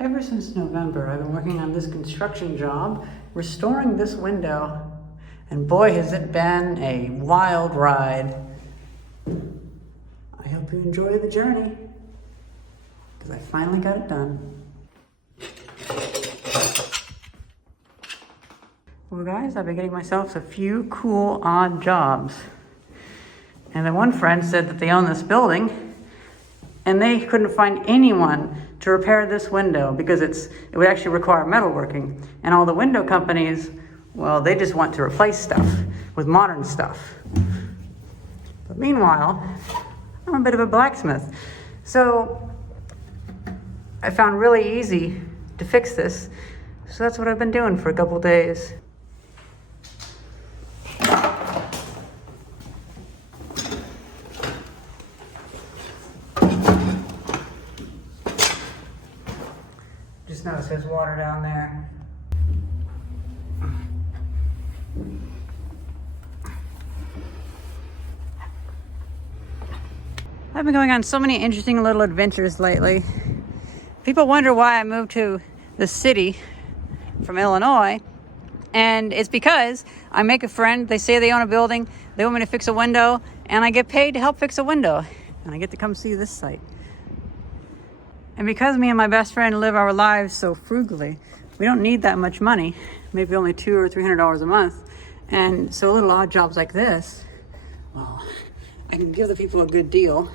Ever since November, I've been working on this construction job, restoring this window, and boy has it been a wild ride. I hope you enjoy the journey, because I finally got it done. Well guys, I've been getting myself a few cool odd jobs. And then one friend said that they own this building, and they couldn't find anyone to repair this window because it would actually require metalworking. And all the window companies, well, they just want to replace stuff with modern stuff. But meanwhile, I'm a bit of a blacksmith. So I found really easy to fix this. So that's what I've been doing for a couple days. Just notice there's water down there. I've been going on so many interesting little adventures lately. People wonder why I moved to the city from Illinois, and it's because I make a friend, they say they own a building, they want me to fix a window, and I get paid to help fix a window, and I get to come see this site. And because me and my best friend live our lives so frugally, we don't need that much money, maybe only $200 or $300 a month. And so little odd jobs like this, well, I can give the people a good deal,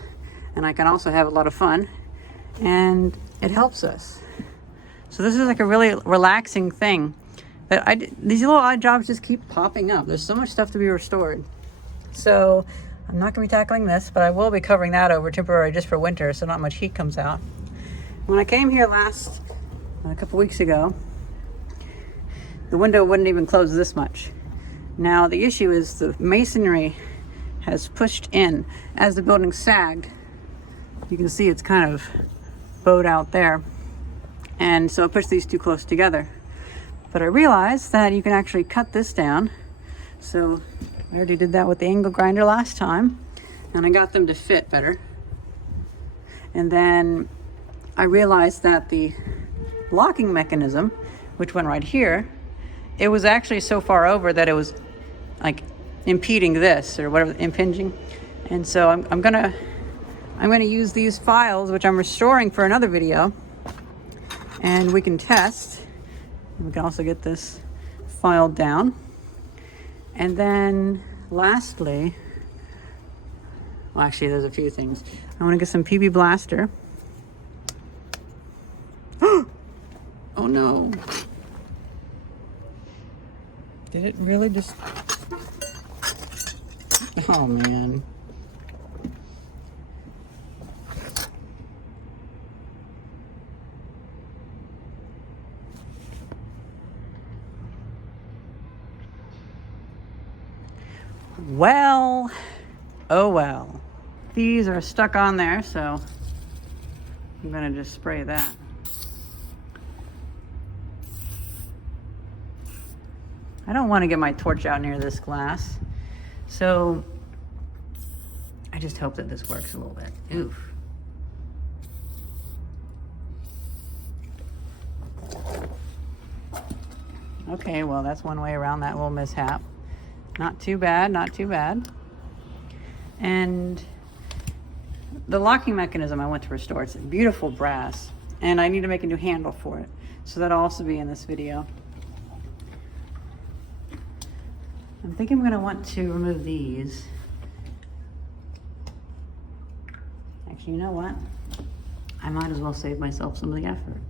and I can also have a lot of fun, and it helps us. So this is like a really relaxing thing. These little odd jobs just keep popping up. There's so much stuff to be restored. So I'm not gonna be tackling this, but I will be covering that over temporarily just for winter, so not much heat comes out. When I came here a couple weeks ago, the window wouldn't even close this much. Now the issue is the masonry has pushed in. As the building sagged, you can see it's kind of bowed out there. And so it pushed these two close together. But I realized that you can actually cut this down. So I already did that with the angle grinder last time, and I got them to fit better. And then I realized that the locking mechanism, which went right here, it was actually so far over that it was like impeding this or whatever, impinging. And so I'm gonna use these files, which I'm restoring for another video, and we can test. We can also get this filed down. And then lastly, well, actually there's a few things. I want to get some PB Blaster. Oh no. Did it really just... Oh man. Well, oh well. These are stuck on there, so I'm gonna just spray that. I don't want to get my torch out near this glass, so I just hope that this works a little bit. Oof. Okay, well that's one way around that little mishap. Not too bad, not too bad. And the locking mechanism I went to restore, it's beautiful brass, and I need to make a new handle for it. So that'll also be in this video. I'm thinking I'm gonna want to remove these. Actually, you know what? I might as well save myself some of the effort.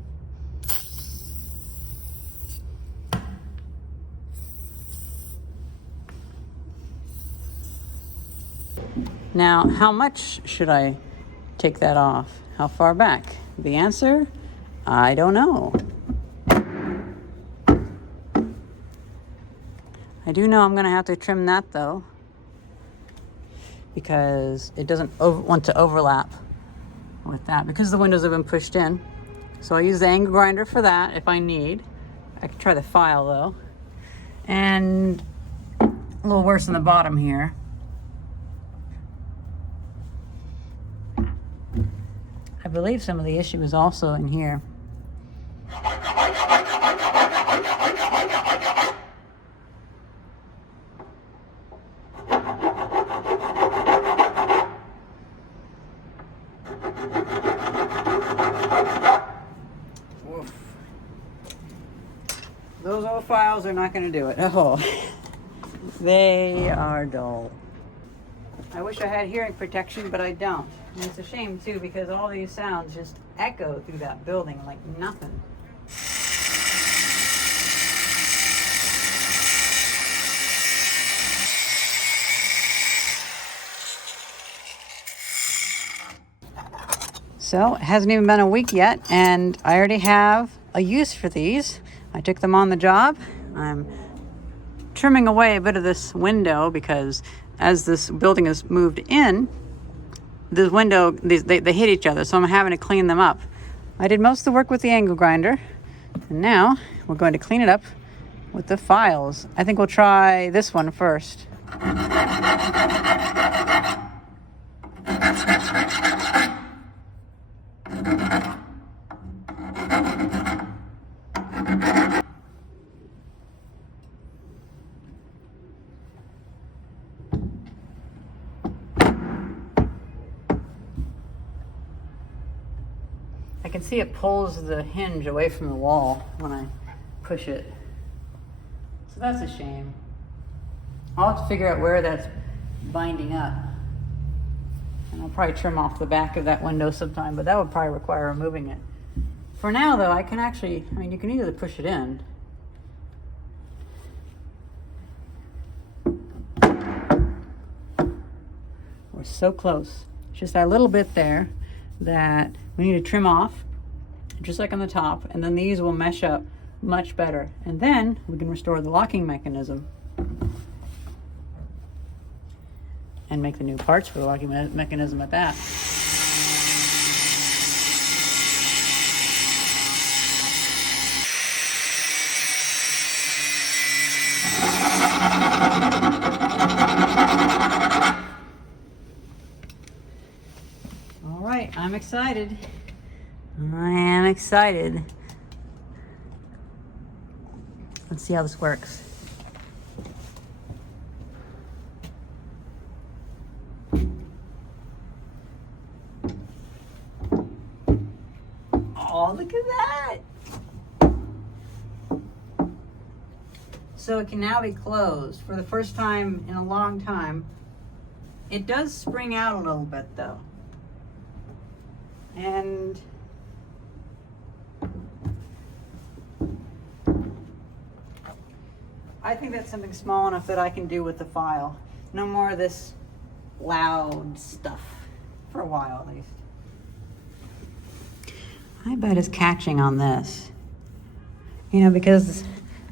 Now, how much should I take that off? How far back? The answer, I don't know. I do know I'm gonna have to trim that though, because it doesn't want to overlap with that because the windows have been pushed in. So I'll use the angle grinder for that if I need. I can try the file though. And a little worse in the bottom here. I believe some of the issue is also in here. Those old files are not going to do it. Oh, they are dull. I wish I had hearing protection, but I don't. And it's a shame too, because all these sounds just echo through that building like nothing. So it hasn't even been a week yet, and I already have a use for these. I took them on the job. I'm trimming away a bit of this window because as this building is moved in, this window, they hit each other, so I'm having to clean them up. I did most of the work with the angle grinder, and now we're going to clean it up with the files. I think we'll try this one first. I can see it pulls the hinge away from the wall when I push it. So that's a shame. I'll have to figure out where that's binding up. And I'll probably trim off the back of that window sometime, but that would probably require removing it. For now though, I can actually, you can easily push it in. We're so close. It's just that little bit there that we need to trim off, just like on the top, and then these will mesh up much better. And then we can restore the locking mechanism and make the new parts for the locking mechanism at that. All right, I'm excited. I am excited. Let's see how this works. Oh, look at that. So it can now be closed for the first time in a long time. It does spring out a little bit though. And I think that's something small enough that I can do with the file. No more of this loud stuff for a while at least. I bet it's catching on this. Because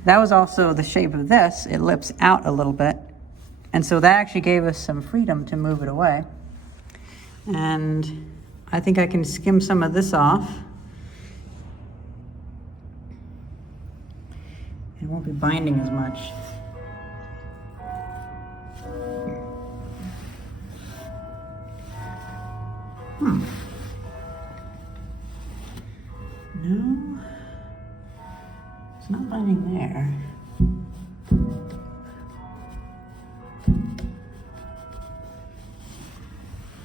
that was also the shape of this. It lips out a little bit. And so that actually gave us some freedom to move it away. And I think I can skim some of this off. It won't be binding as much. No, it's not binding there.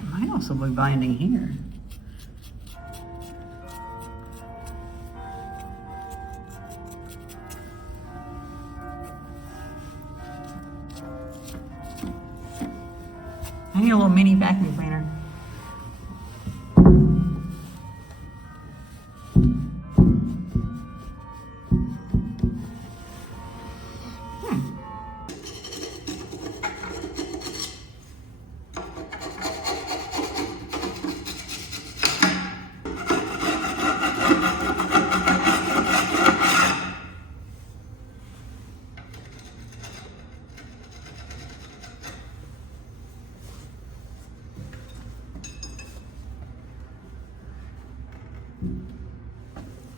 It might also be binding here. I need a little mini vacuum cleaner.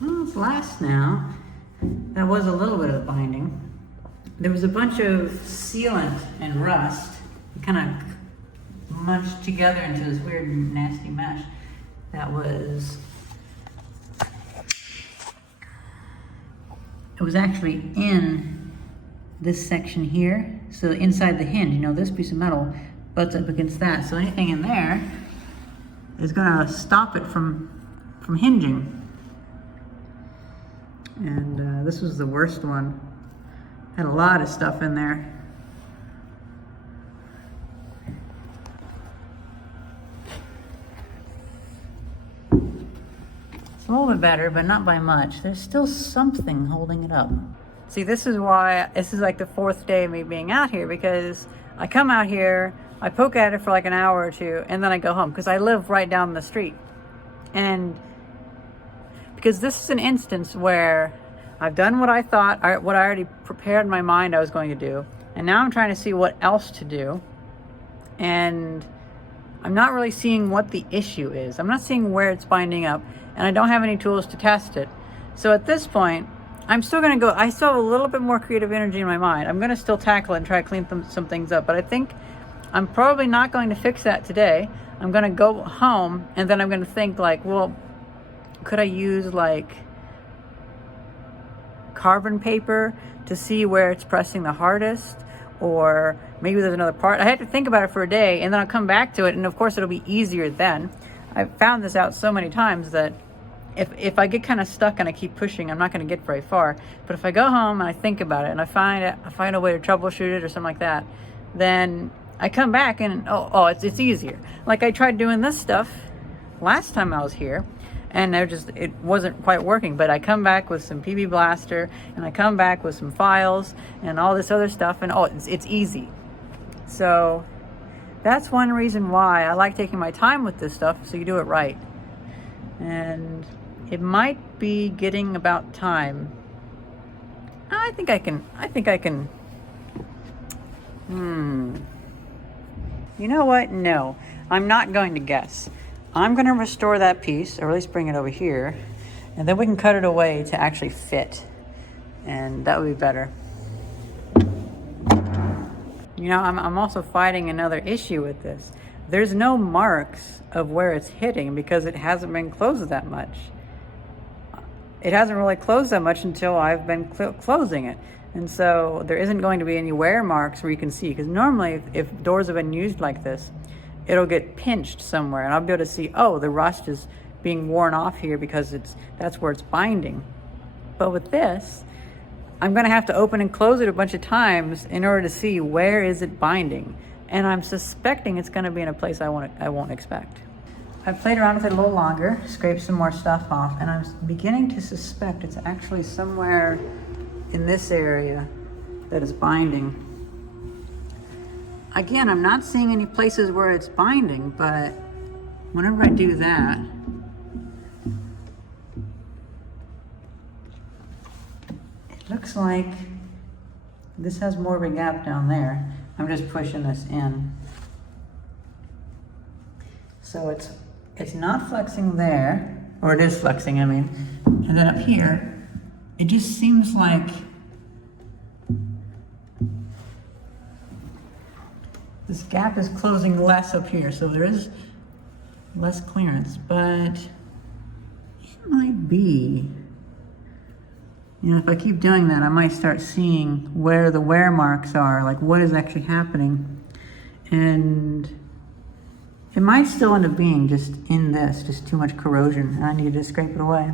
Well, it's last now. That was a little bit of the binding. There was a bunch of sealant and rust. It kind of munched together into this weird, nasty mesh that was... It was actually in this section here. So inside the hinge, this piece of metal butts up against that. So anything in there is gonna stop it from hinging. And this was the worst one. Had a lot of stuff in there. It's a little bit better, but not by much. There's still something holding it up. See, this is why, this is like the 4th day of me being out here, because I come out here, I poke at it for like an hour or two, and then I go home, because I live right down the street. And because this is an instance where I've done what I thought, what I already prepared in my mind I was going to do, and now I'm trying to see what else to do, and I'm not really seeing what the issue is. I'm not seeing where it's binding up, and I don't have any tools to test it. So at this point, I'm still going to go, I still have a little bit more creative energy in my mind. I'm going to still tackle it and try to clean some things up, but I think I'm probably not going to fix that today. I'm going to go home, and then I'm going to think like, well, could I use like carbon paper to see where it's pressing the hardest? Or maybe there's another part. I had to think about it for a day, and then I'll come back to it, and of course it'll be easier then. I've found this out so many times that if I get kind of stuck and I keep pushing, I'm not going to get very far. But if I go home and I think about it and I find a way to troubleshoot it or something like that, then I come back and it's easier. Like I tried doing this stuff last time I was here, and it wasn't quite working. But I come back with some PB Blaster, and I come back with some files and all this other stuff, and it's easy. So that's one reason why I like taking my time with this stuff, so you do it right. And it might be getting about time. I think I can. You know what? No, I'm not going to guess. I'm going to restore that piece, or at least bring it over here, and then we can cut it away to actually fit. And that would be better. You know, I'm also fighting another issue with this. There's no marks of where it's hitting because it hasn't been closed that much. It hasn't really closed that much until I've been closing it. And so there isn't going to be any wear marks where you can see, because normally if doors have been used like this, it'll get pinched somewhere, and I'll be able to see, oh, the rust is being worn off here because that's where it's binding. But with this, I'm going to have to open and close it a bunch of times in order to see where is it binding. And I'm suspecting it's going to be in a place I won't expect. I've played around with it a little longer, scraped some more stuff off, and I'm beginning to suspect it's actually somewhere in this area that is binding. Again, I'm not seeing any places where it's binding, but whenever I do that, it looks like this has more of a gap down there. I'm just pushing this in. So it's not flexing there, or it is flexing, I mean. And then up here, it just seems like this gap is closing less up here, so there is less clearance, but it might be, you know, if I keep doing that, I might start seeing where the wear marks are, like what is actually happening. And it might still end up being just in this, just too much corrosion, and I need to scrape it away.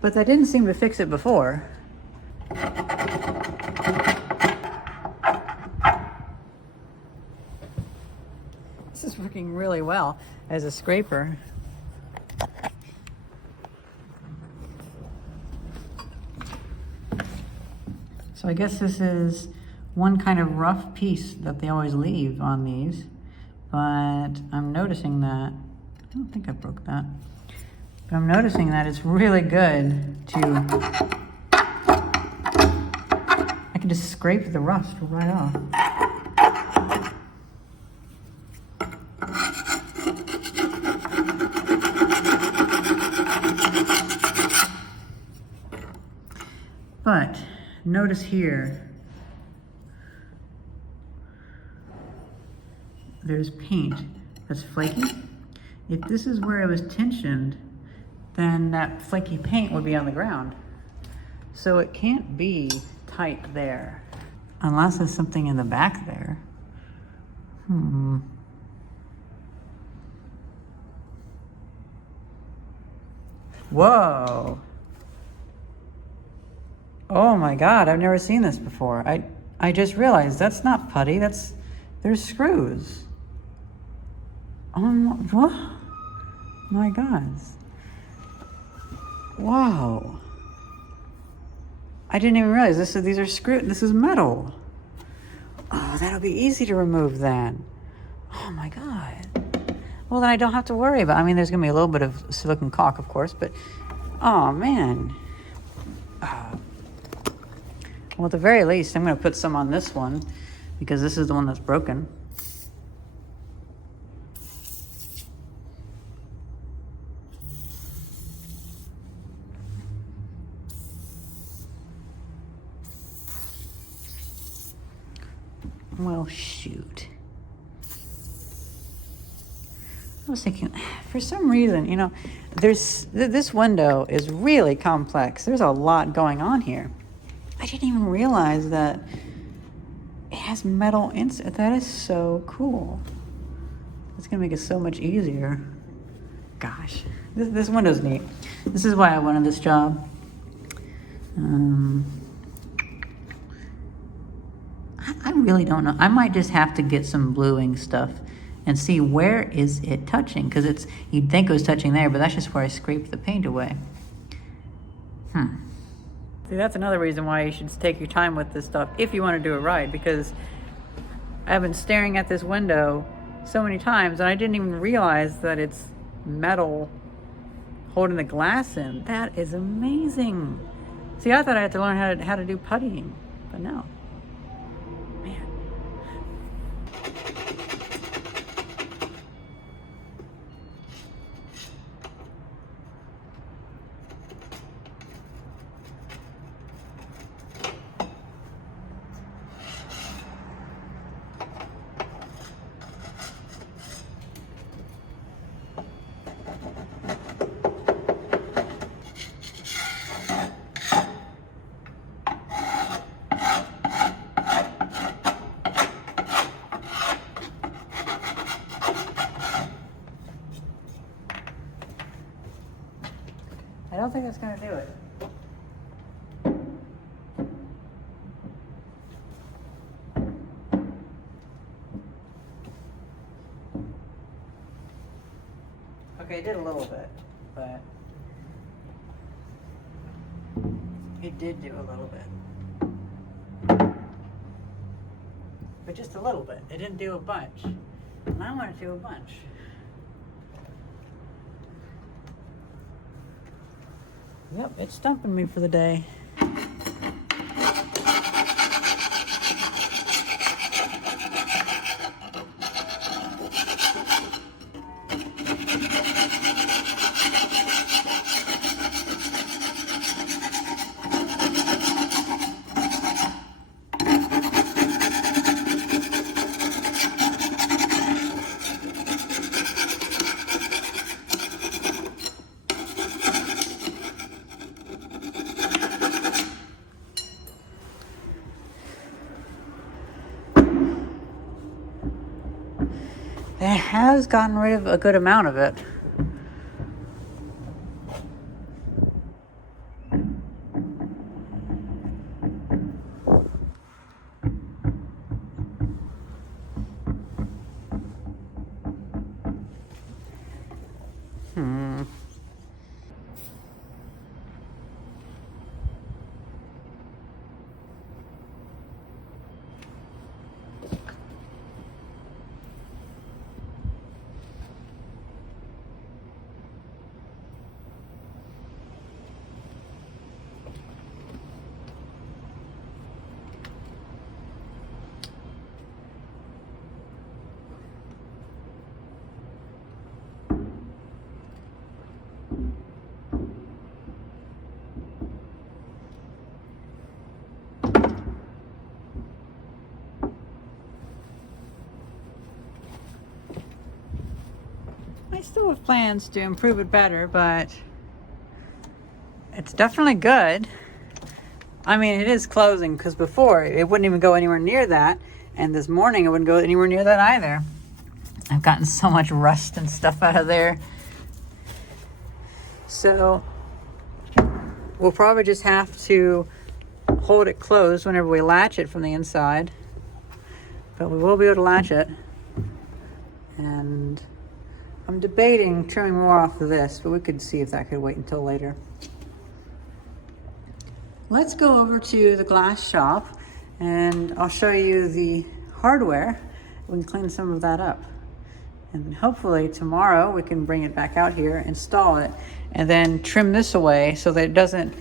But that didn't seem to fix it before. This is working really well as a scraper. So I guess this is one kind of rough piece that they always leave on these, but I'm noticing that, I don't think I broke that, but I'm noticing that it's really good to, I can just scrape the rust right off. But notice here, there's paint that's flaky. If this is where it was tensioned, then that flaky paint would be on the ground. So it can't be tight there, unless there's something in the back there. Whoa. Oh my God, I've never seen this before. I just realized that's not putty, there's screws. What? My God. Wow. I didn't even realize these are screws. This is metal. Oh, that'll be easy to remove then. Oh my God. Well, then I don't have to worry about, I mean, there's gonna be a little bit of silicone caulk, of course, but, oh man. Well, at the very least, I'm gonna put some on this one because this is the one that's broken. Well, shoot. I was thinking, for some reason, you know, this window is really complex. There's a lot going on here. I didn't even realize that it has metal inside. That is so cool. It's gonna make it so much easier. Gosh, this window's neat. This is why I wanted this job. I really don't know. I might just have to get some bluing stuff and see where is it touching, because you'd think it was touching there, but that's just where I scraped the paint away. See, that's another reason why you should take your time with this stuff if you want to do it right, because I've been staring at this window so many times and I didn't even realize that it's metal holding the glass in. That is amazing. See, I thought I had to learn how to do puttying, but no. Man. I don't think that's going to do it. Okay, it did a little bit, but it did do a little bit. But just a little bit. It didn't do a bunch. And I want to do a bunch. Yep, it's stumping me for the day. It has gotten rid of a good amount of it. I still have plans to improve it better, but it's definitely good. I mean, it is closing, because before it wouldn't even go anywhere near that, and this morning it wouldn't go anywhere near that either. I've gotten so much rust and stuff out of there. So we'll probably just have to hold it closed whenever we latch it from the inside. But we will be able to latch it. And I'm debating trimming more off of this, but we could see if that could wait until later. Let's go over to the glass shop and I'll show you the hardware. We can clean some of that up. And hopefully tomorrow we can bring it back out here, install it, and then trim this away so that it doesn't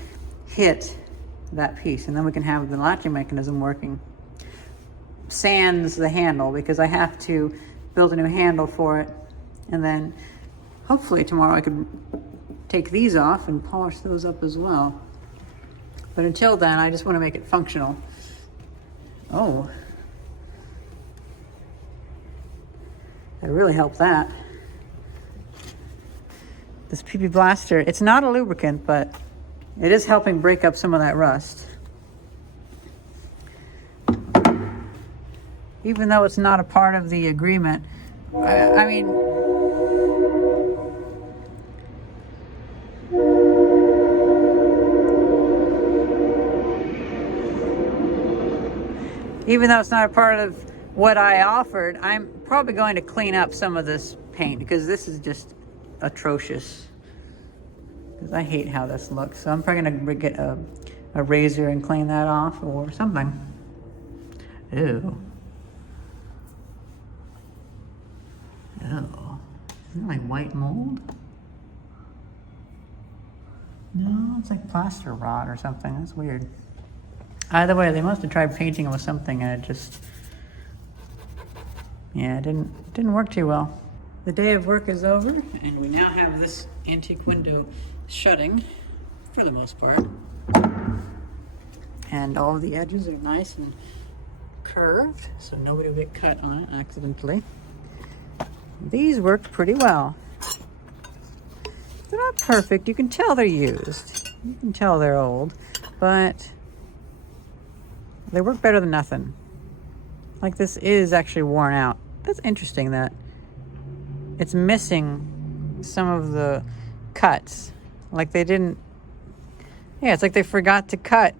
hit that piece. And then we can have the latching mechanism working. Sans the handle, because I have to build a new handle for it. And then hopefully tomorrow I could take these off and polish those up as well. But until then, I just want to make it functional. Oh. That really helped that. This PP Blaster, it's not a lubricant, but it is helping break up some of that rust. Even though it's not a part of the agreement, I mean, even though it's not a part of what I offered, I'm probably going to clean up some of this paint because this is just atrocious. Because I hate how this looks. So I'm probably going to get a razor and clean that off or something. Ew. Ew. Isn't it like white mold? No, it's like plaster rot or something. That's weird. Either way, they must have tried painting it with something and it just, yeah, it didn't work too well. The day of work is over and we now have this antique window shutting for the most part. And all of the edges are nice and curved so nobody will get cut on it accidentally. These worked pretty well. They're not perfect. You can tell they're used. You can tell they're old, but they work better than nothing. Like this is actually worn out. That's interesting that it's missing some of the cuts. Like they didn't, yeah, it's like they forgot to cut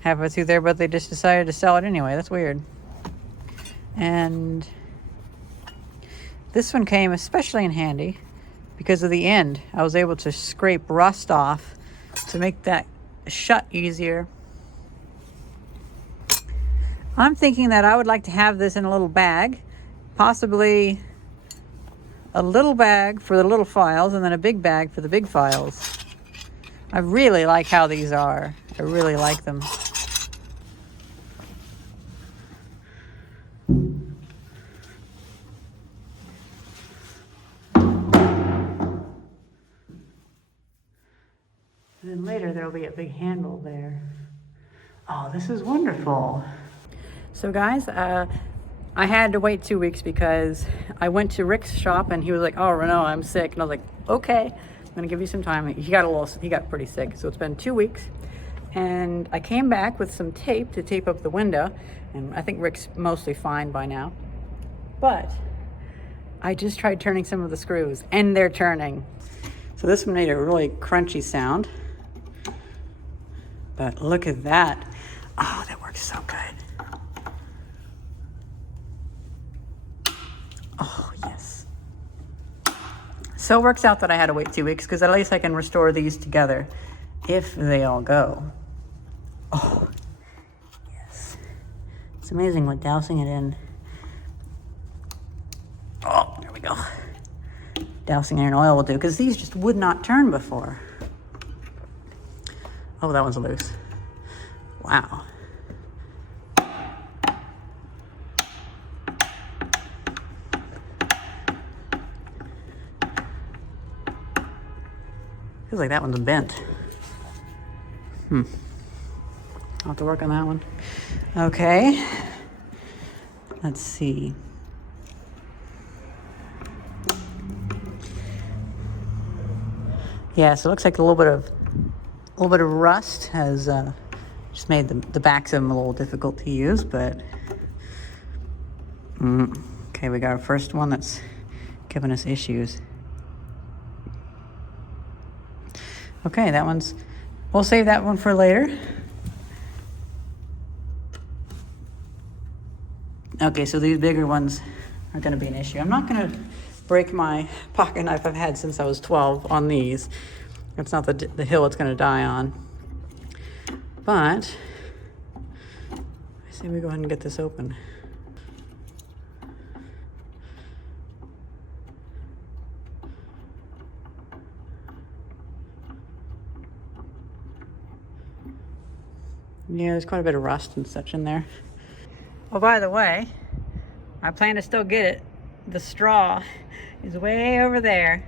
halfway through there, but they just decided to sell it anyway. That's weird. And this one came especially in handy because of the end. I was able to scrape rust off to make that shut easier. I'm thinking that I would like to have this in a little bag, possibly a little bag for the little files and then a big bag for the big files. I really like how these are. I really like them. And then later there'll be a big handle there. Oh, this is wonderful. So guys, I had to wait 2 weeks because I went to Rick's shop and he was like, oh, Renault, I'm sick. And I was like, okay, I'm gonna give you some time. He got pretty sick. So it's been 2 weeks. And I came back with some tape to tape up the window. And I think Rick's mostly fine by now. But I just tried turning some of the screws and they're turning. So this one made a really crunchy sound. But look at that. Oh, that works so good. Oh, yes. So it works out that I had to wait 2 weeks because at least I can restore these together if they all go. Oh, yes. It's amazing what dousing it in. Oh, there we go. Dousing it in oil will do because these just would not turn before. Oh, that one's loose. Wow. Feels like that one's bent. I'll have to work on that one. Okay. Let's see. Yeah, so it looks like a little bit of rust has just made the backs of them a little difficult to use, but okay, we got our first one that's giving us issues. Okay, we'll save that one for later. Okay, so these bigger ones are gonna be an issue. I'm not gonna break my pocket knife I've had since I was 12 on these. It's not the hill it's gonna die on. But, I say we go ahead and get this open. Yeah, there's quite a bit of rust and such in there. Oh, by the way, I plan to still get it. The straw is way over there.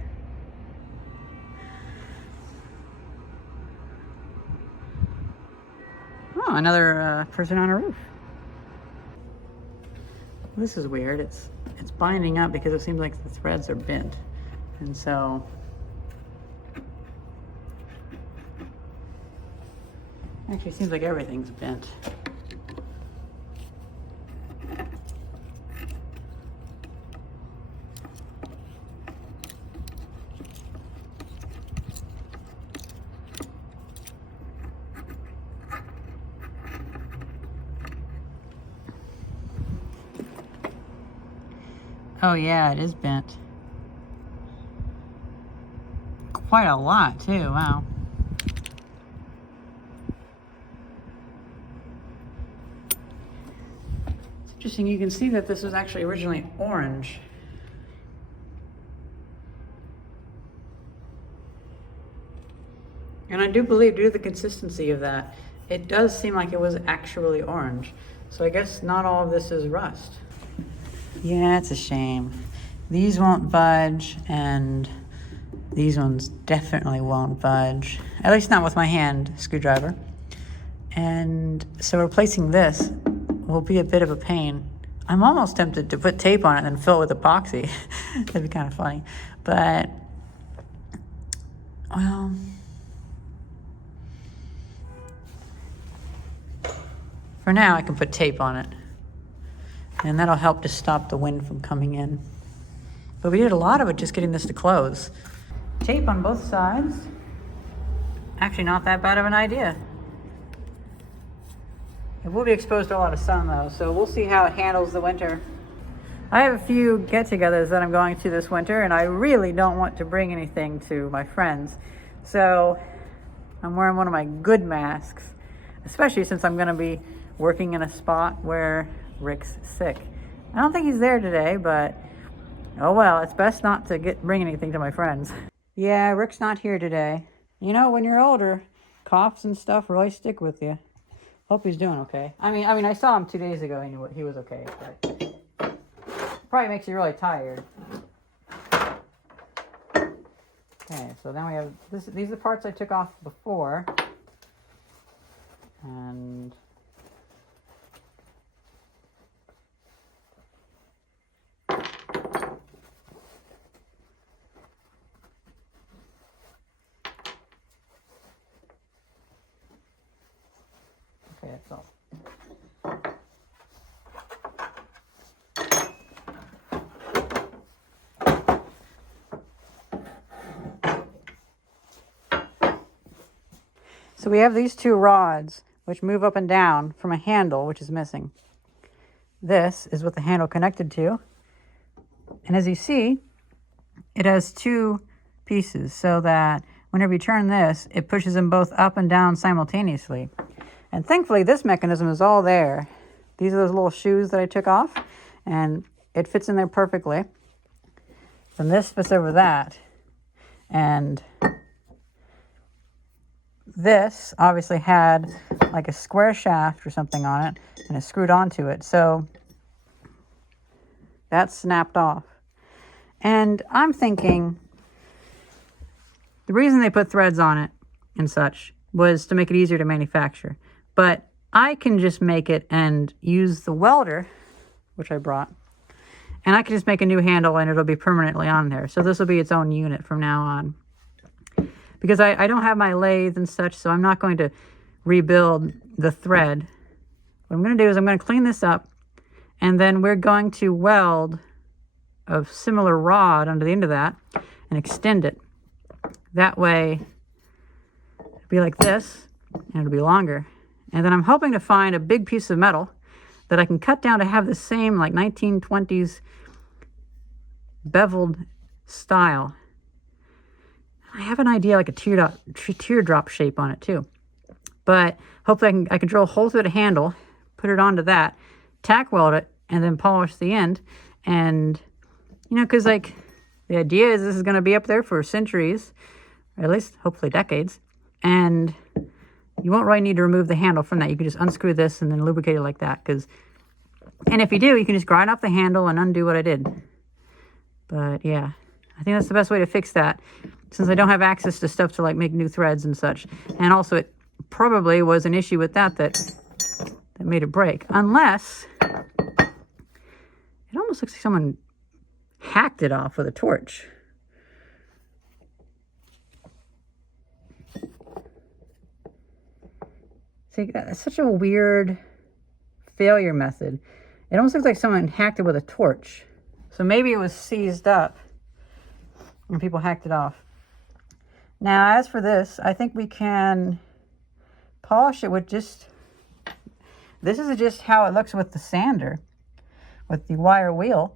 Oh, another person on a roof. This is weird. It's binding up because it seems like the threads are bent. And so actually, it seems like everything's bent. Oh yeah, it is bent. Quite a lot too, wow. Interesting, you can see that this was actually originally orange. And I do believe, due to the consistency of that, it does seem like it was actually orange. So I guess not all of this is rust. Yeah, it's a shame. These won't budge, and these ones definitely won't budge. At least not with my hand screwdriver. And so replacing this will be a bit of a pain. I'm almost tempted to put tape on it and fill it with epoxy. That'd be kind of funny. But, well, for now I can put tape on it. And that'll help to stop the wind from coming in. But we did a lot of it just getting this to close. Tape on both sides. Actually not that bad of an idea. It will be exposed to a lot of sun though, so we'll see how it handles the winter. I have a few get-togethers that I'm going to this winter, and I really don't want to bring anything to my friends. So I'm wearing one of my good masks, especially since I'm gonna be working in a spot where Rick's sick. I don't think he's there today, but oh well, it's best not to bring anything to my friends. Yeah, Rick's not here today. You know, when you're older, coughs and stuff really stick with you. Hope he's doing okay. I mean, I saw him 2 days ago and he was okay, but probably makes you really tired. Okay, so then we have this. These are the parts I took off before, and okay, that's all. So we have these two rods which move up and down from a handle which is missing. This is what the handle connected to. And as you see, it has two pieces so that whenever you turn this, it pushes them both up and down simultaneously. And thankfully this mechanism is all there. These are those little shoes that I took off, and it fits in there perfectly. Then this fits over that. And this obviously had like a square shaft or something on it, and it screwed onto it. So that snapped off. And I'm thinking the reason they put threads on it and such was to make it easier to manufacture. But I can just make it and use the welder, which I brought, and I can just make a new handle and it'll be permanently on there. So this will be its own unit from now on. Because I don't have my lathe and such, so I'm not going to rebuild the thread. What I'm going to do is I'm going to clean this up, and then we're going to weld a similar rod under the end of that and extend it. That way, it'll be like this, and it'll be longer. And then I'm hoping to find a big piece of metal that I can cut down to have the same like 1920s beveled style. I have an idea like a teardrop shape on it too. But hopefully I can drill a hole through the handle, put it onto that, tack weld it, and then polish the end. And, you know, because like the idea is this is going to be up there for centuries, or at least hopefully decades. And you won't really need to remove the handle from that. You can just unscrew this and then lubricate it like that. And if you do, you can just grind off the handle and undo what I did. But yeah, I think that's the best way to fix that, since I don't have access to stuff to like make new threads and such. And also it probably was an issue with that made it break. Unless, it almost looks like someone hacked it off with a torch. See, that's such a weird failure method. It almost looks like someone hacked it with a torch. So maybe it was seized up and people hacked it off. Now, as for this, I think we can polish it with just, this is just how it looks with the sander, with the wire wheel.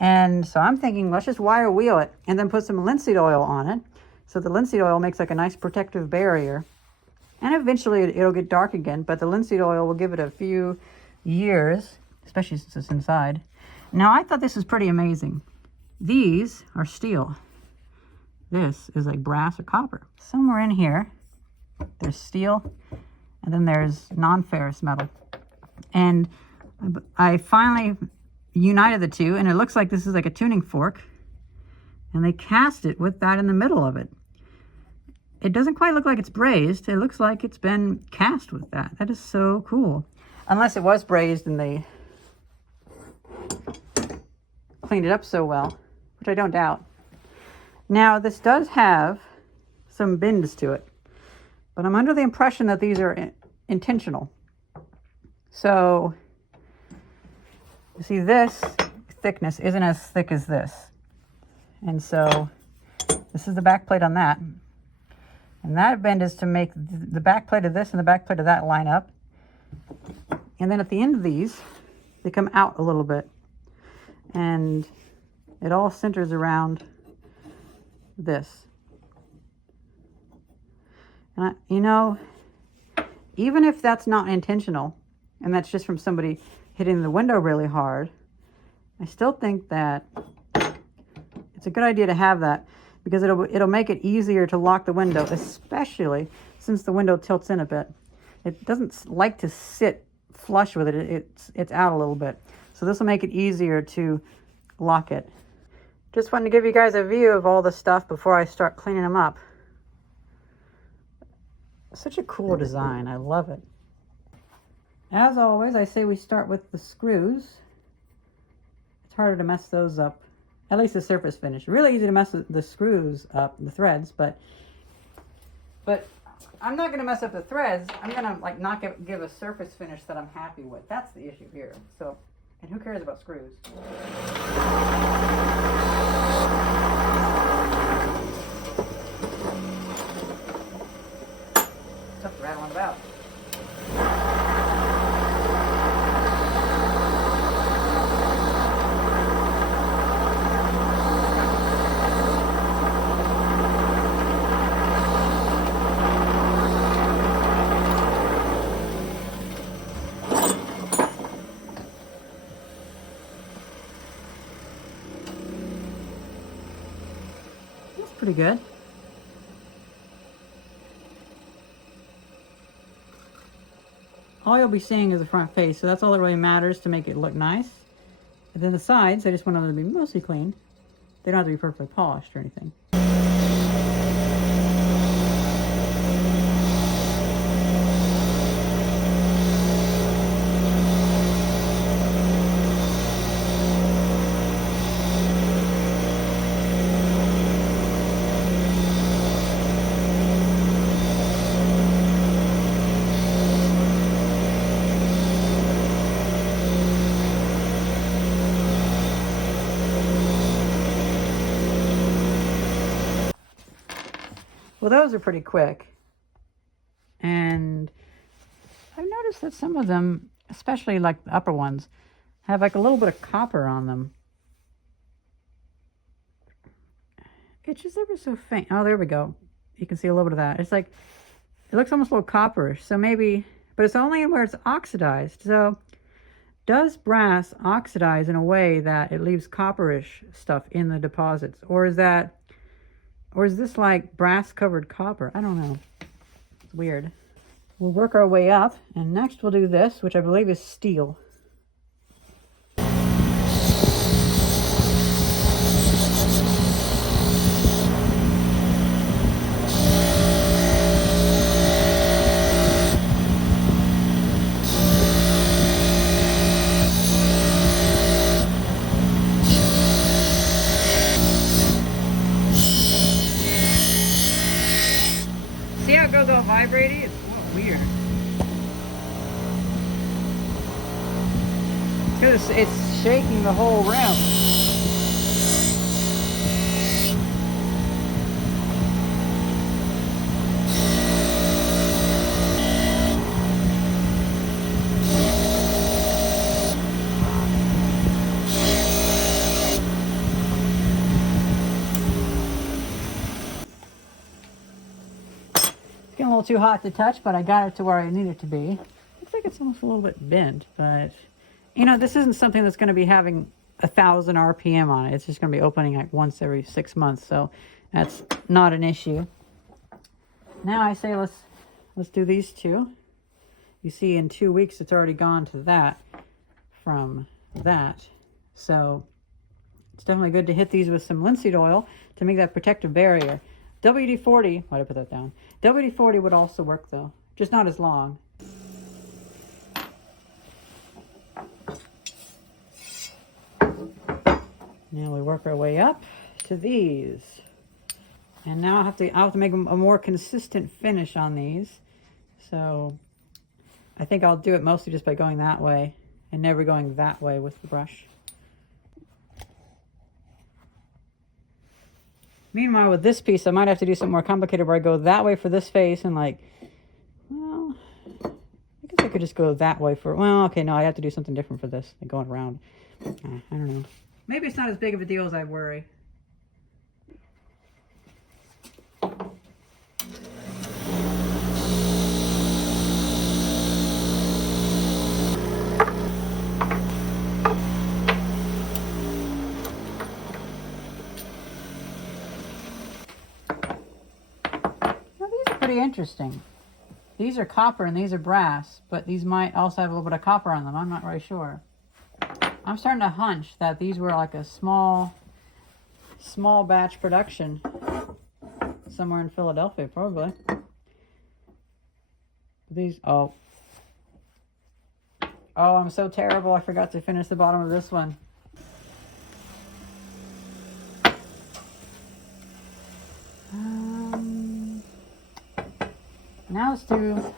And so I'm thinking, let's just wire wheel it and then put some linseed oil on it. So the linseed oil makes like a nice protective barrier. And eventually it'll get dark again, but the linseed oil will give it a few years, especially since it's inside. Now, I thought this was pretty amazing. These are steel. This is like brass or copper. Somewhere in here, there's steel, and then there's non-ferrous metal. And I finally united the two, and it looks like this is like a tuning fork. And they cast it with that in the middle of it. It doesn't quite look like it's brazed. It looks like it's been cast with that. That is so cool. Unless it was brazed and they cleaned it up so well, which I don't doubt. Now, this does have some bends to it, but I'm under the impression that these are intentional. So, you see, this thickness isn't as thick as this. And so, this is the back plate on that. And that bend is to make the back plate of this and the back plate of that line up. And then at the end of these, they come out a little bit. And it all centers around this. And you know, even if that's not intentional, and that's just from somebody hitting the window really hard, I still think that it's a good idea to have that, because it'll make it easier to lock the window, especially since the window tilts in a bit. It doesn't like to sit flush with it. It's out a little bit. So this will make it easier to lock it. Just wanted to give you guys a view of all the stuff before I start cleaning them up. Such a cool design. I love it. As always, I say we start with the screws. It's harder to mess those up. At least the surface finish. Really easy to mess the screws up, the threads, but I'm not going to mess up the threads. I'm going to like not give a surface finish that I'm happy with. That's the issue here. So, and who cares about screws? Tough to rattle on about. Pretty good. All you'll be seeing is the front face, so that's all that really matters to make it look nice. And then the sides, I just want them to be mostly clean. They don't have to be perfectly polished or anything. Well, those are pretty quick. And I've noticed that some of them especially like the upper ones, have like a little bit of copper on them. It's just ever so faint. Oh, there we go. You can see a little bit of that. It's like, it looks almost a little copperish. So maybe, but it's only where it's oxidized. So does brass oxidize in a way that it leaves copperish stuff in the deposits? Or is this like brass covered copper? I don't know. It's weird. We'll work our way up, and next we'll do this, which I believe is steel. See how it goes all vibrating? It's weird. Because it's shaking the whole rim. It's getting a little too hot to touch, but I got it to where I need it to be. Looks like it's almost a little bit bent, but you know, this isn't something that's going to be having 1,000 RPM on it. It's just going to be opening like once every 6 months, so that's not an issue. Now I say let's do these two. You see, in 2 weeks it's already gone to that from that, so it's definitely good to hit these with some linseed oil to make that protective barrier. WD-40, why'd I put that down? WD-40 would also work though, just not as long. Now we work our way up to these. And now I'll have to make a more consistent finish on these. So I think I'll do it mostly just by going that way and never going that way with the brush. Meanwhile, with this piece, I might have to do something more complicated where I go that way for this face and like, well, I guess I could just go that way for, well, okay, no, I have to do something different for this, like going around. I don't know. Maybe it's not as big of a deal as I worry. Pretty interesting. These are copper and these are brass, but these might also have a little bit of copper on them. I'm not really sure. I'm starting to hunch that these were like a small batch production somewhere in Philadelphia, probably. These, oh, I'm so terrible. I forgot to finish the bottom of this one. Now let's do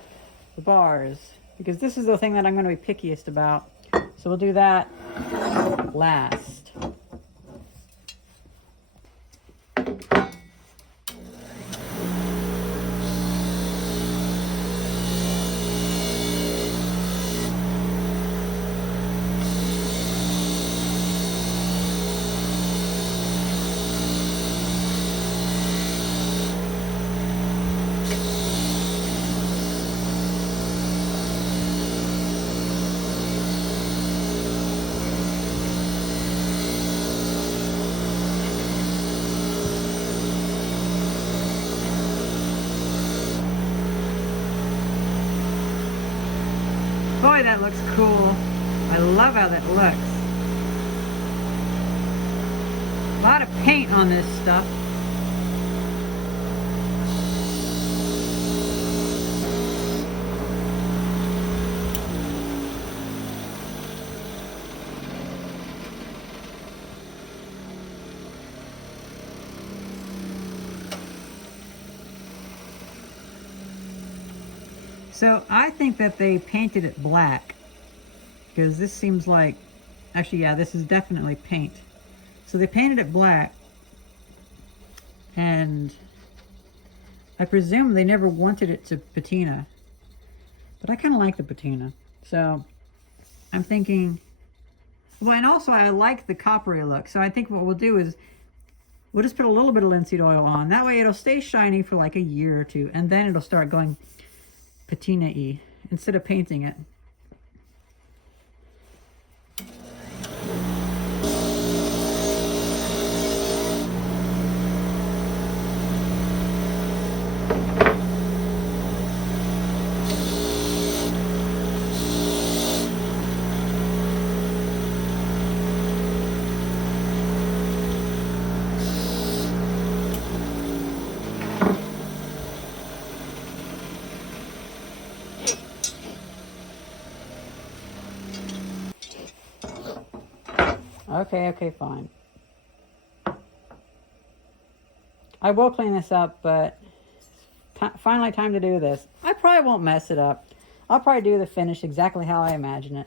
the bars, because this is the thing that I'm going to be pickiest about. So we'll do that last. Boy, that looks cool. I love how that looks. A lot of paint on this stuff. So I think that they painted it black, because this seems like, actually, yeah, this is definitely paint. So they painted it black, and I presume they never wanted it to patina, but I kind of like the patina. So I'm thinking, well, and also I like the coppery look. So I think what we'll do is we'll just put a little bit of linseed oil on. That way it'll stay shiny for like a year or two. And then it'll start going patina-y instead of painting it. Okay, fine. I will clean this up, but finally time to do this. I probably won't mess it up. I'll probably do the finish exactly how I imagine it.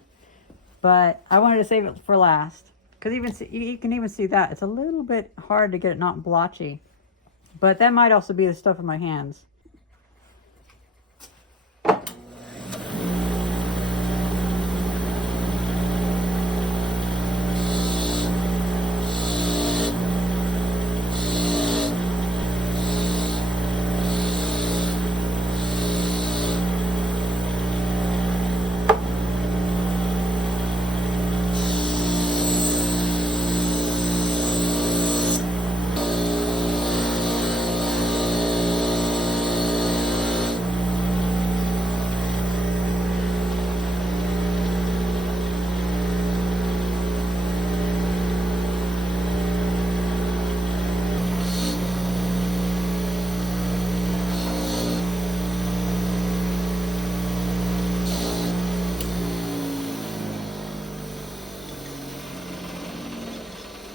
But I wanted to save it for last. Because you can even see that. It's a little bit hard to get it not blotchy. But that might also be the stuff in my hands.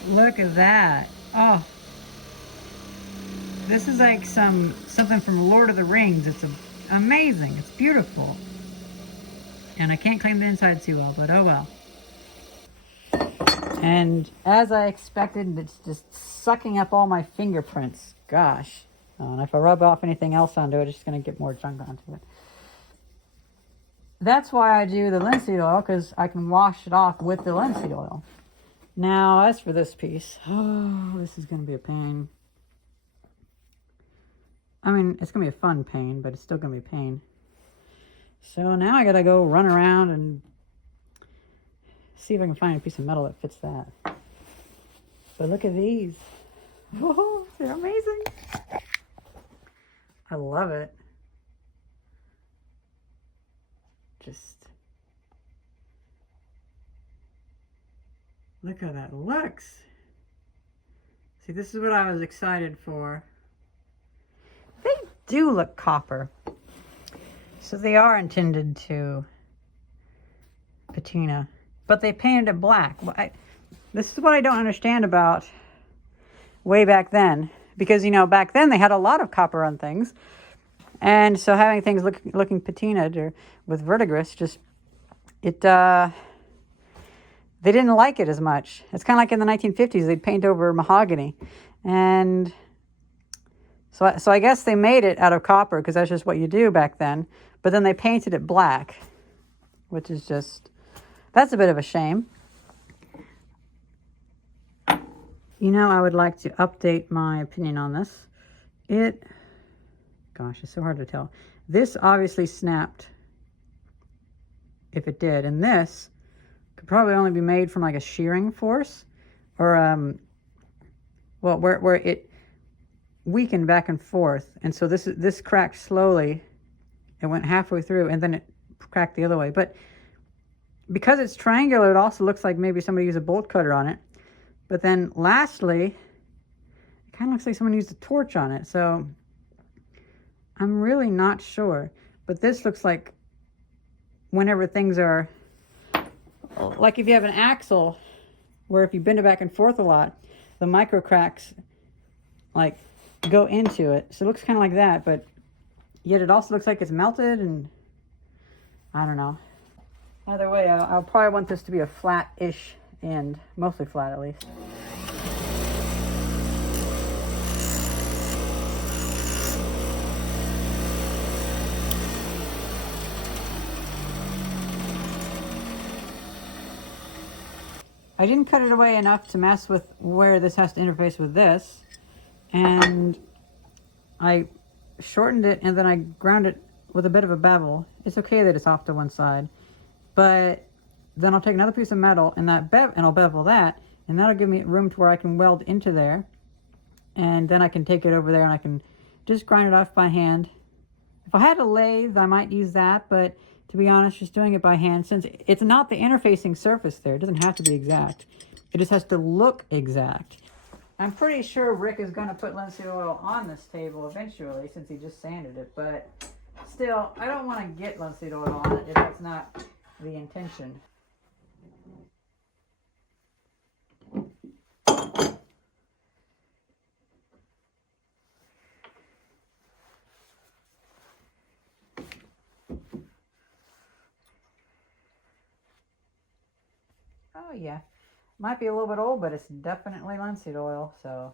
Look at that. Oh, this is like something from Lord of the Rings. It's amazing. It's beautiful. And I can't clean the inside too well, but oh well. And as I expected, it's just sucking up all my fingerprints. Gosh. Oh, and if I rub off anything else onto it, it's just going to get more junk onto it. That's why I do the linseed oil, because I can wash it off with the linseed oil. Now, as for this piece, oh, this is going to be a pain. I mean, it's going to be a fun pain, but it's still going to be a pain. So now I got to go run around and see if I can find a piece of metal that fits that. But look at these. Oh, they're amazing. I love it. Just look how that looks. See, this is what I was excited for. They do look copper. So they are intended to patina, but they painted it black. This is what I don't understand about way back then. Because, you know, back then they had a lot of copper on things. And so having things looking patinaed or with verdigris, just, they didn't like it as much. It's kind of like in the 1950s, they'd paint over mahogany. And so I guess they made it out of copper because that's just what you do back then. But then they painted it black, which is just, that's a bit of a shame. You know, I would like to update my opinion on this. Gosh, it's so hard to tell. This obviously snapped, if it did. And this could probably only be made from like a shearing force or, well, where it weakened back and forth. And so this cracked slowly. It went halfway through and then it cracked the other way. But because it's triangular, it also looks like maybe somebody used a bolt cutter on it. But then lastly, it kind of looks like someone used a torch on it. So I'm really not sure. But this looks like whenever things are, like if you have an axle where if you bend it back and forth a lot, the micro cracks like go into it. So it looks kind of like that, but yet it also looks like it's melted, and I don't know. Either way, I'll probably want this to be a flat-ish end, mostly flat at least. I didn't cut it away enough to mess with where this has to interface with this. And I shortened it and then I ground it with a bit of a bevel. It's okay that it's off to one side. But then I'll take another piece of metal and I'll bevel that. And that'll give me room to where I can weld into there. And then I can take it over there and I can just grind it off by hand. If I had a lathe, I might use that, but to be honest, just doing it by hand, since it's not the interfacing surface there, it doesn't have to be exact. It just has to look exact. I'm pretty sure Rick is going to put linseed oil on this table eventually, since he just sanded it, but still, I don't want to get linseed oil on it if that's not the intention. Oh yeah, might be a little bit old, but it's definitely linseed oil, so.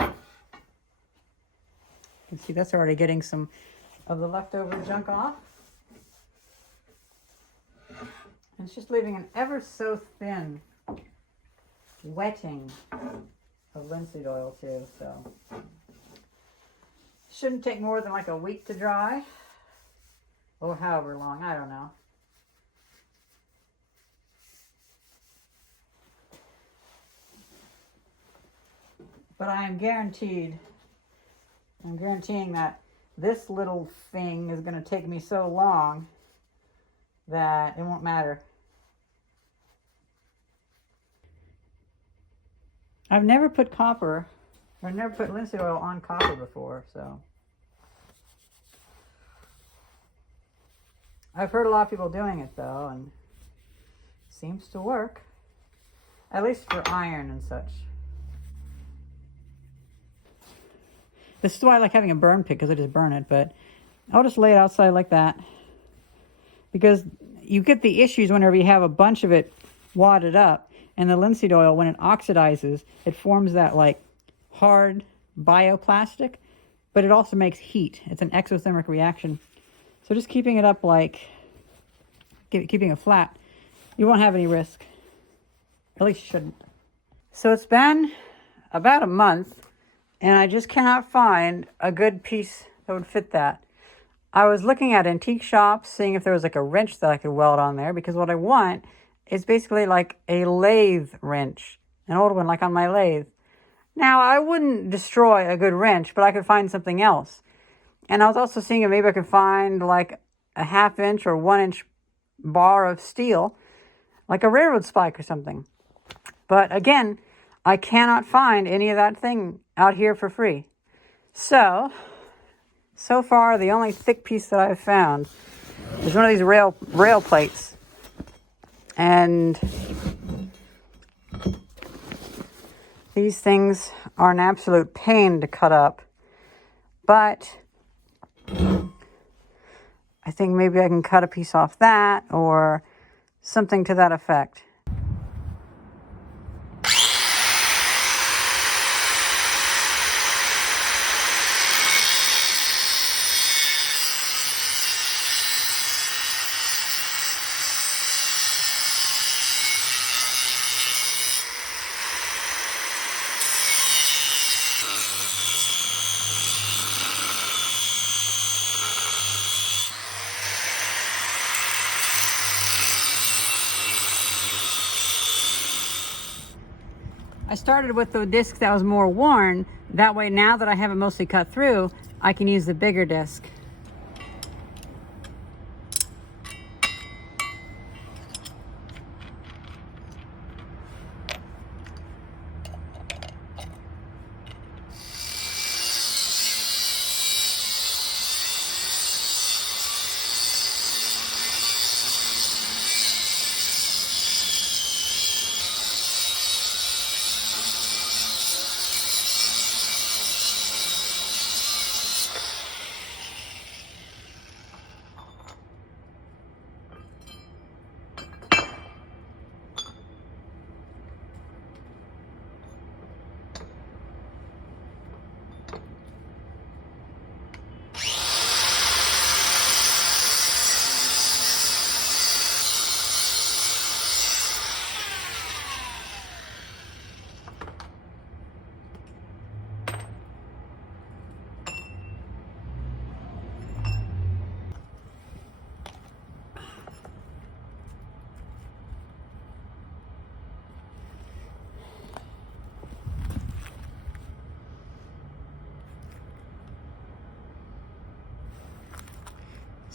You can see that's already getting some of the leftover junk off. And it's just leaving an ever so thin wetting of linseed oil too, so shouldn't take more than like a week to dry, or however long, I don't know. But I'm guaranteeing that this little thing is going to take me so long that it won't matter. I've never put linseed oil on copper before, so. I've heard a lot of people doing it though, and it seems to work. At least for iron and such. This is why I like having a burn pit, because I just burn it, but I'll just lay it outside like that. Because you get the issues whenever you have a bunch of it wadded up. And the linseed oil, when it oxidizes, it forms that like hard bioplastic, but it also makes heat. It's an exothermic reaction. So just keeping it up, like keeping it flat, you won't have any risk. At least you shouldn't. So it's been about a month, and I just cannot find a good piece that would fit that. I was looking at antique shops, seeing if there was like a wrench that I could weld on there, because what I want is basically like a lathe wrench, an old one like on my lathe. Now, I wouldn't destroy a good wrench, but I could find something else. And I was also seeing if maybe I could find like a 1/2 inch or 1 inch bar of steel, like a railroad spike or something. But again, I cannot find any of that thing out here for free. So far, the only thick piece that I've found is one of these rail plates. And these things are an absolute pain to cut up. But I think maybe I can cut a piece off that or something to that effect. I started with the disc that was more worn. That way, now that I have it mostly cut through, I can use the bigger disc.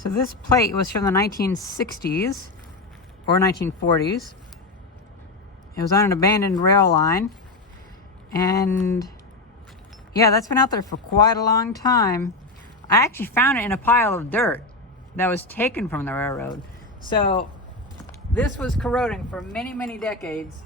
So this plate was from the 1960s or 1940s. It was on an abandoned rail line. And yeah, that's been out there for quite a long time. I actually found it in a pile of dirt that was taken from the railroad. So this was corroding for many, many decades.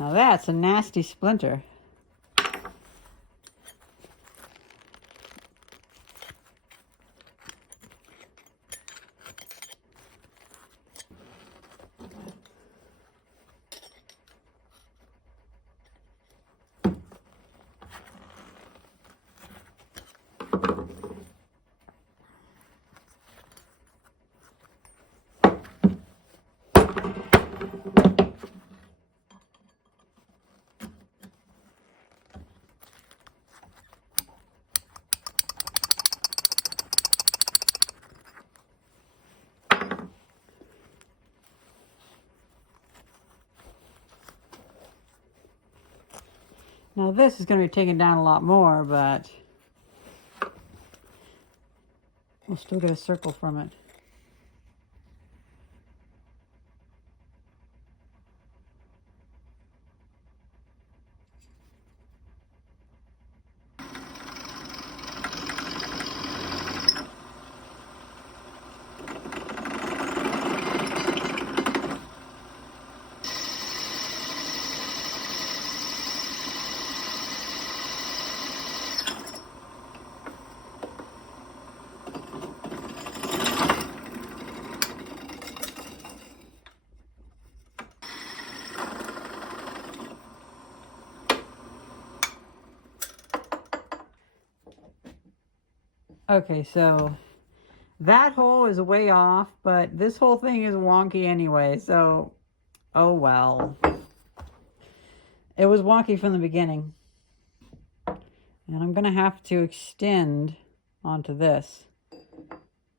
Now that's a nasty splinter. Now this is going to be taken down a lot more, but We'll still get a circle from it. Okay, so that hole is way off, but this whole thing is wonky anyway, so oh well. It was wonky from the beginning. And I'm gonna have to extend onto this.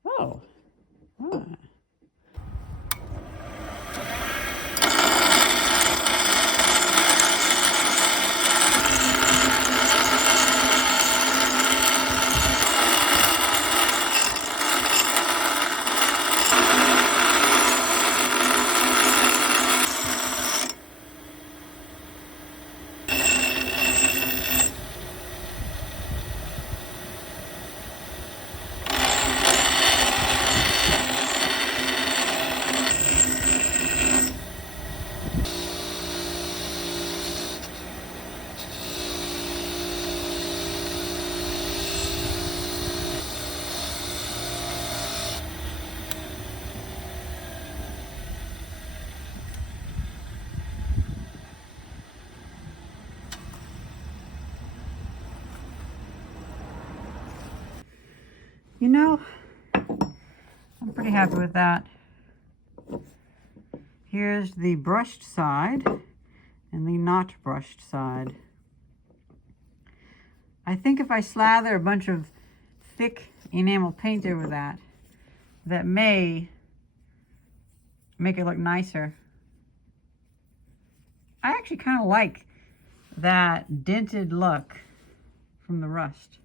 Oh. Ah. You know, I'm pretty happy with that. Here's the brushed side and the not brushed side. I think if I slather a bunch of thick enamel paint over that, that may make it look nicer. I actually kind of like that dented look from the rust.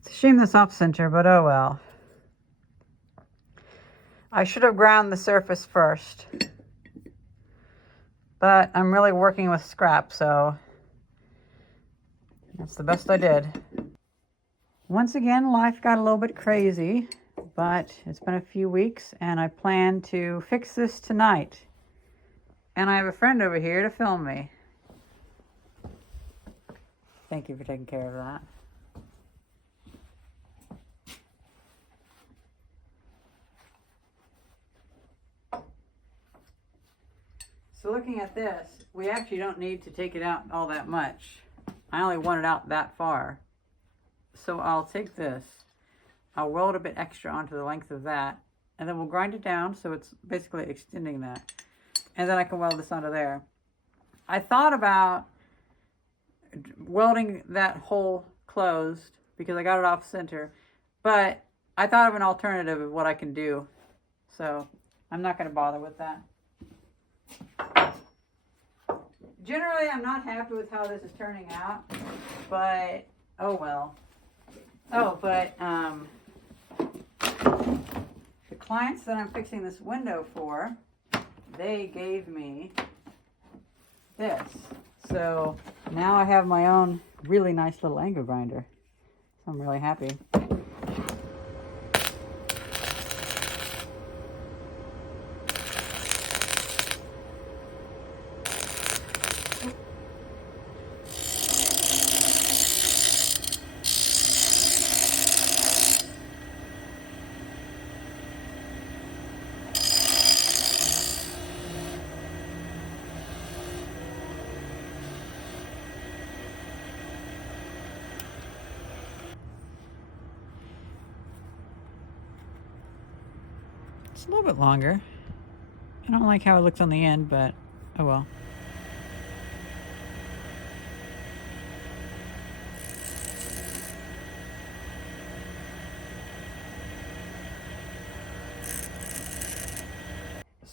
It's a shame this off center, but oh well. I should have ground the surface first, but I'm really working with scrap, so that's the best I did. Once again, life got a little bit crazy, but it's been a few weeks and I plan to fix this tonight. And I have a friend over here to film me. Thank you for taking care of that. So looking at this, we actually don't need to take it out all that much. I only want it out that far. So I'll take this, I'll weld a bit extra onto the length of that, and then we'll grind it down so it's basically extending that. And then I can weld this onto there. I thought about welding that hole closed because I got it off center, but I thought of an alternative of what I can do. So I'm not going to bother with that. Generally, I'm not happy with how this is turning out, but oh well. Oh, but the clients that I'm fixing this window for, they gave me this. So now I have my own really nice little angle grinder. So I'm really happy. It's a little bit longer. I don't like how it looks on the end, but oh well.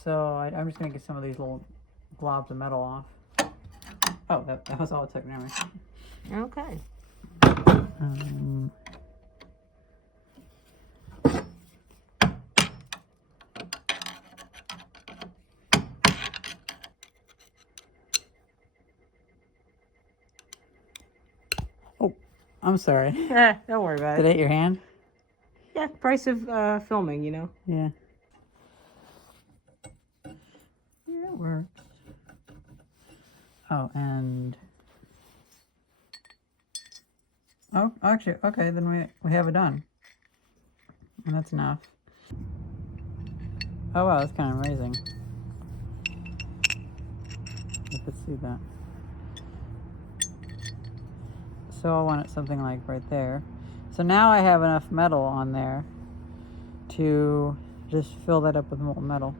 So I'm just gonna get some of these little globs of metal off. Oh, that was all it took. Never mind. Okay. Oh, I'm sorry. Don't worry about Did it. it hit your hand? Yeah, price of filming, you know. Yeah. Yeah, it works. Oh, and oh, actually, okay, then we have it done, and that's enough. Oh wow, that's kind of amazing. You could see that. So I want it something like right there. So now I have enough metal on there to just fill that up with molten metal,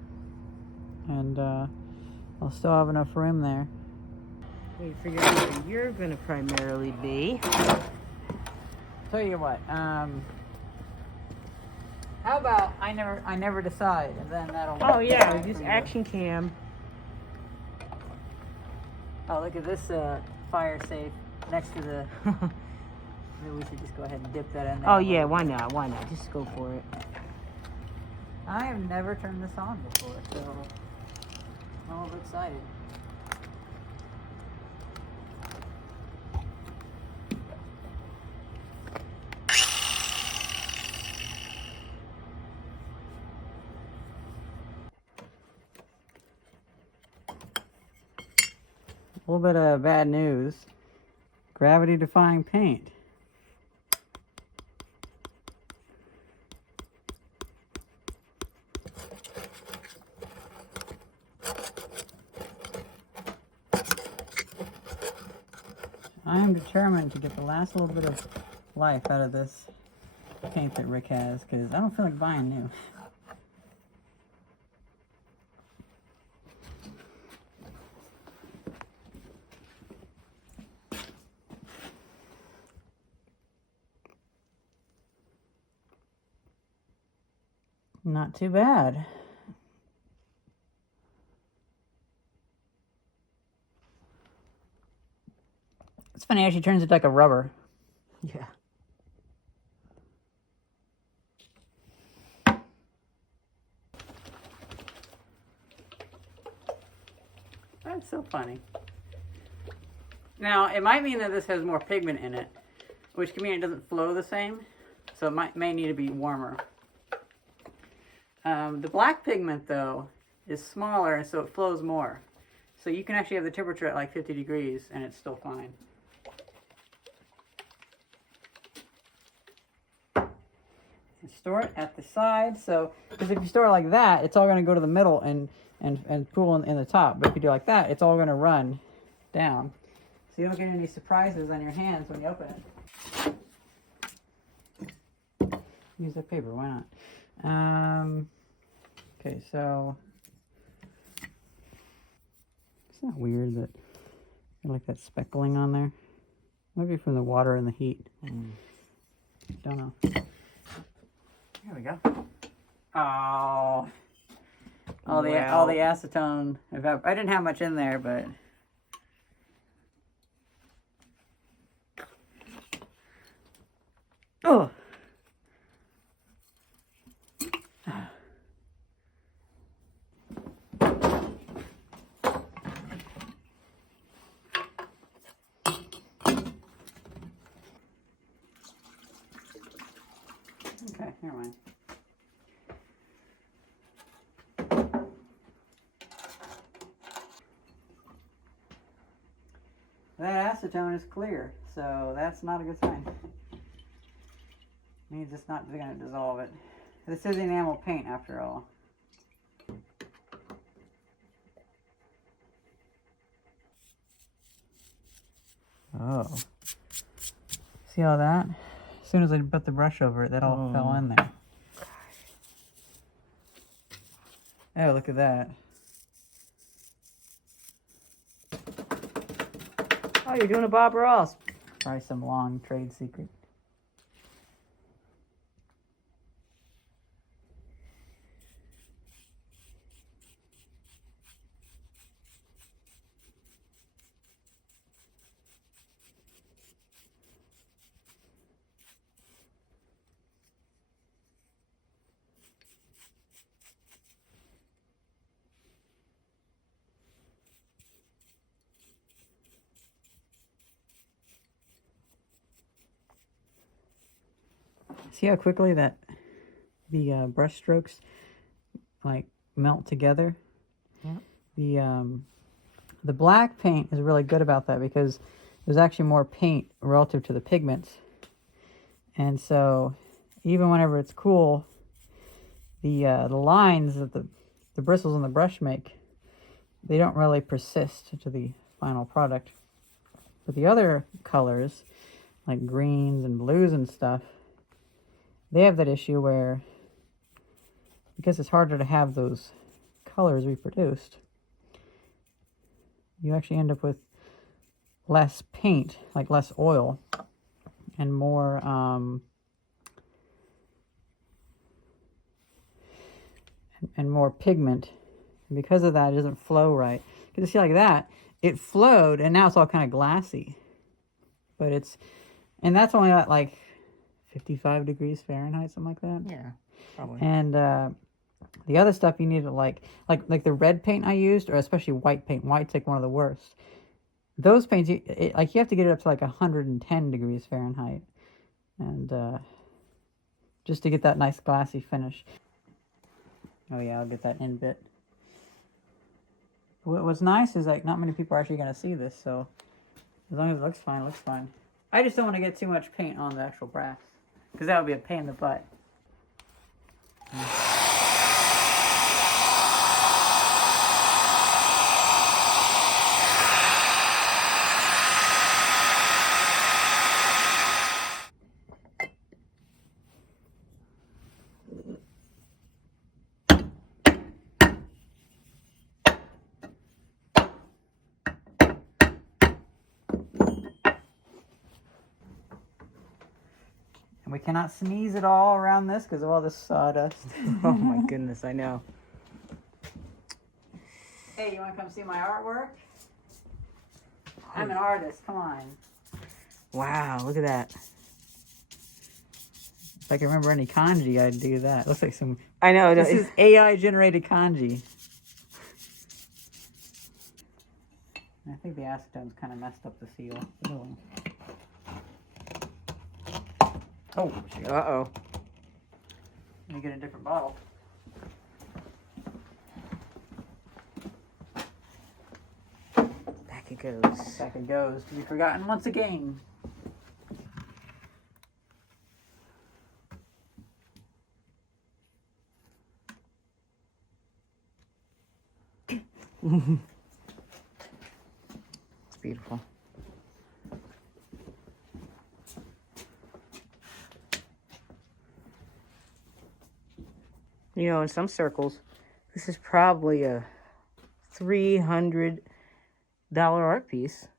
and I'll still have enough room there. We figure out where you're gonna primarily be. Tell you what, how about I never decide, and then that'll. Oh yeah, just action cam. Oh, look at this fire safe next to the. Maybe we should just go ahead and dip that in there. Oh yeah, why not? Why not? Just go for it. I have never turned this on before, so I'm all excited. A little bit of bad news. Gravity defying paint. I am determined to get the last little bit of life out of this paint that Rick has, because I don't feel like buying new. Not too bad. It's funny, it actually turns into like a rubber. Yeah. That's so funny. Now, it might mean that this has more pigment in it, which can mean it doesn't flow the same, so it may need to be warmer. The black pigment, though, is smaller, so it flows more. So you can actually have the temperature at like 50 degrees, and it's still fine. And store it at the side, so, because if you store it like that, it's all going to go to the middle and cool in the top. But if you do it like that, it's all going to run down. So you don't get any surprises on your hands when you open it. Use that paper, why not? Okay, so it's not weird that I like that speckling on there. Maybe from the water and the heat. Don't know. There we go. Oh, all the acetone. I didn't have much in there, but oh. Okay, never mind. That acetone is clear, so that's not a good sign. Means it's not going to dissolve it. This is enamel paint after all. Oh. See all that? As soon as I put the brush over it, that all fell in there. Oh, look at that. Oh, you're doing a Bob Ross. Probably some long trade secret. See how quickly that the brush strokes like melt together? Yeah. The black paint is really good about that because there's actually more paint relative to the pigments. And so even whenever it's cool, the lines that the bristles on the brush make, they don't really persist to the final product. But the other colors, like greens and blues and stuff, they have that issue where, because it's harder to have those colors reproduced, you actually end up with less paint, like less oil, and more and more pigment. And because of that, it doesn't flow right. You can see like that, it flowed, and now it's all kind of glassy. But and that's only at like 55 degrees Fahrenheit, something like that. Yeah, probably. And the other stuff you need to like the red paint I used, or especially white paint. White's like one of the worst. Those paints, you have to get it up to like 110 degrees Fahrenheit, and just to get that nice glassy finish. Oh yeah, I'll get that in bit. What's nice is like not many people are actually going to see this, so as long as it looks fine, it looks fine. I just don't want to get too much paint on the actual brass, because that would be a pain in the butt. And we cannot sneeze at all around this because of all this sawdust. Oh my goodness, I know. Hey, you want to come see my artwork? I'm an artist, come on. Wow, look at that. If I can remember any kanji, I'd do that. Looks like some... I know. This is AI-generated kanji. I think the acetone's kind of messed up the seal. Oh, shit. Uh-oh. Let me get a different bottle. Back it goes. Back it goes to be forgotten once again. It's beautiful. You know, in some circles, this is probably a $300 art piece.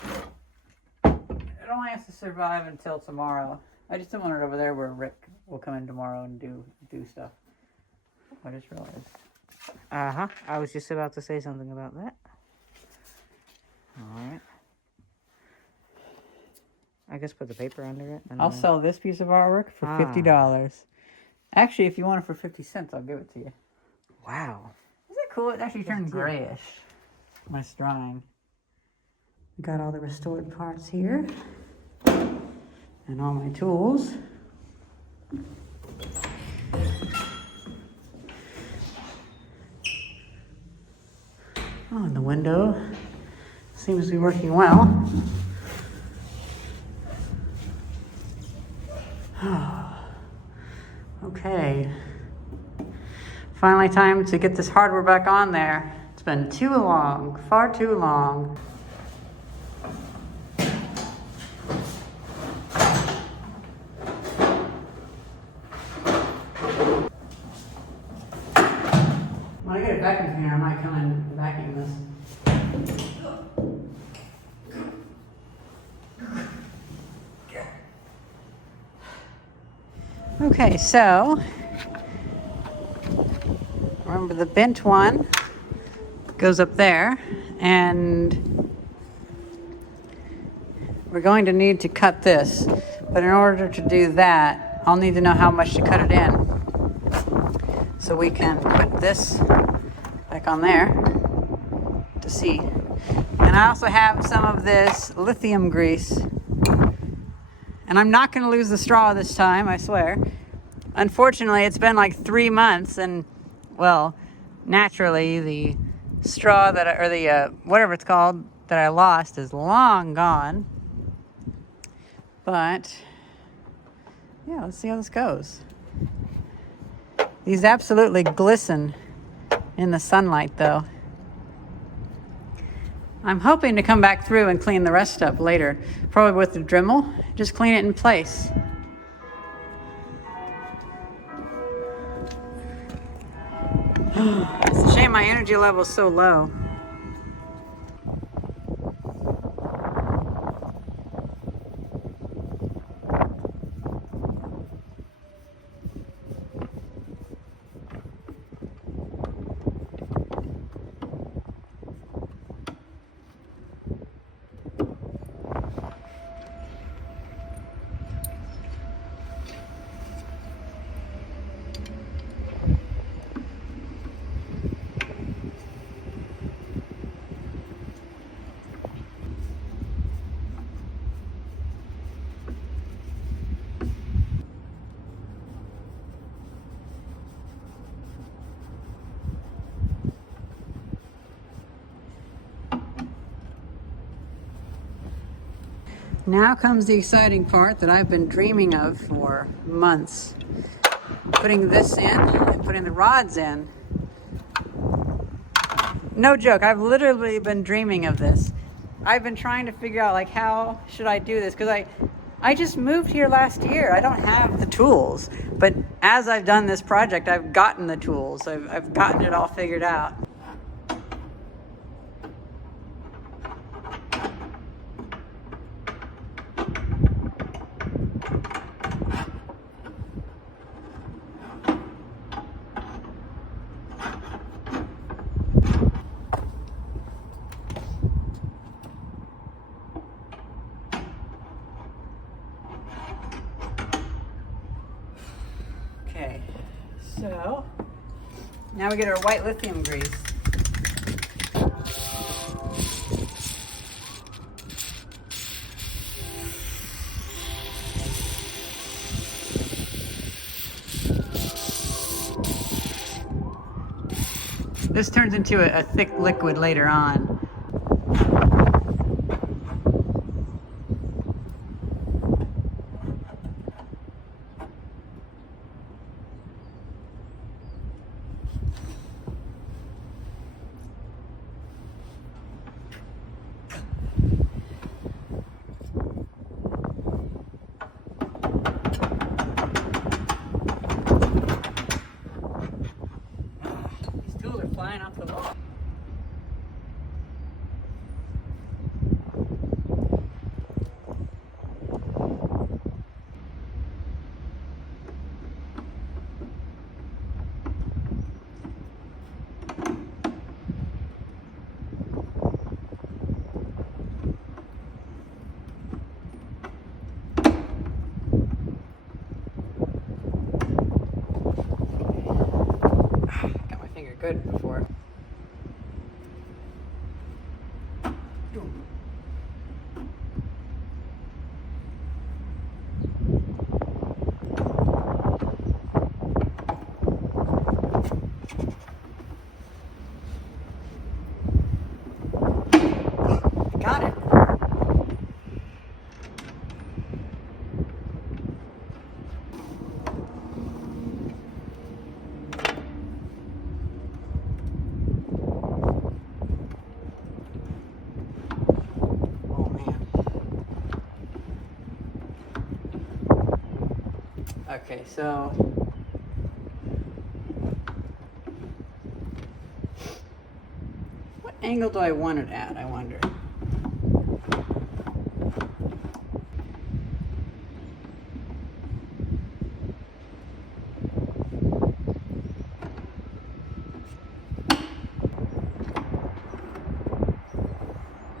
It only has to survive until tomorrow. I just don't want it over there where Rick will come in tomorrow and do stuff. I just realized. Uh-huh. I was just about to say something about that. All right. I guess put the paper under it. And I'll sell this piece of artwork for $50. Actually, if you want it for 50 cents, I'll give it to you. Wow. Isn't it cool? It actually turned grayish when it's drying. Got all the restored parts here. And all my tools. Oh, and the window seems to be working well. Okay. Finally time to get this hardware back on there. It's been too long, far too long. When I get a vacuum cleaner, I might come and vacuum this. Okay, so remember the bent one goes up there, and we're going to need to cut this, but in order to do that, I'll need to know how much to cut it in so we can put this back on there to see. And I also have some of this lithium grease And I'm not going to lose the straw this time, I swear. Unfortunately, it's been like 3 months, and, well, naturally, the straw or the, whatever it's called, that I lost is long gone. But, yeah, let's see how this goes. These absolutely glisten in the sunlight, though. I'm hoping to come back through and clean the rest up later. Probably with the Dremel. Just clean it in place. It's a shame my energy level is so low. Now comes the exciting part that I've been dreaming of for months. Putting this in and putting the rods in. No joke, I've literally been dreaming of this. I've been trying to figure out, like, how should I do this? Because I just moved here last year. I don't have the tools. But as I've done this project, I've gotten the tools. I've gotten it all figured out. Okay, so now we get our white lithium grease. This turns into a thick liquid later on. These tools are flying off the wall. Got my finger good before. Got it. Oh man. Okay, so what angle do I want it at, I wonder?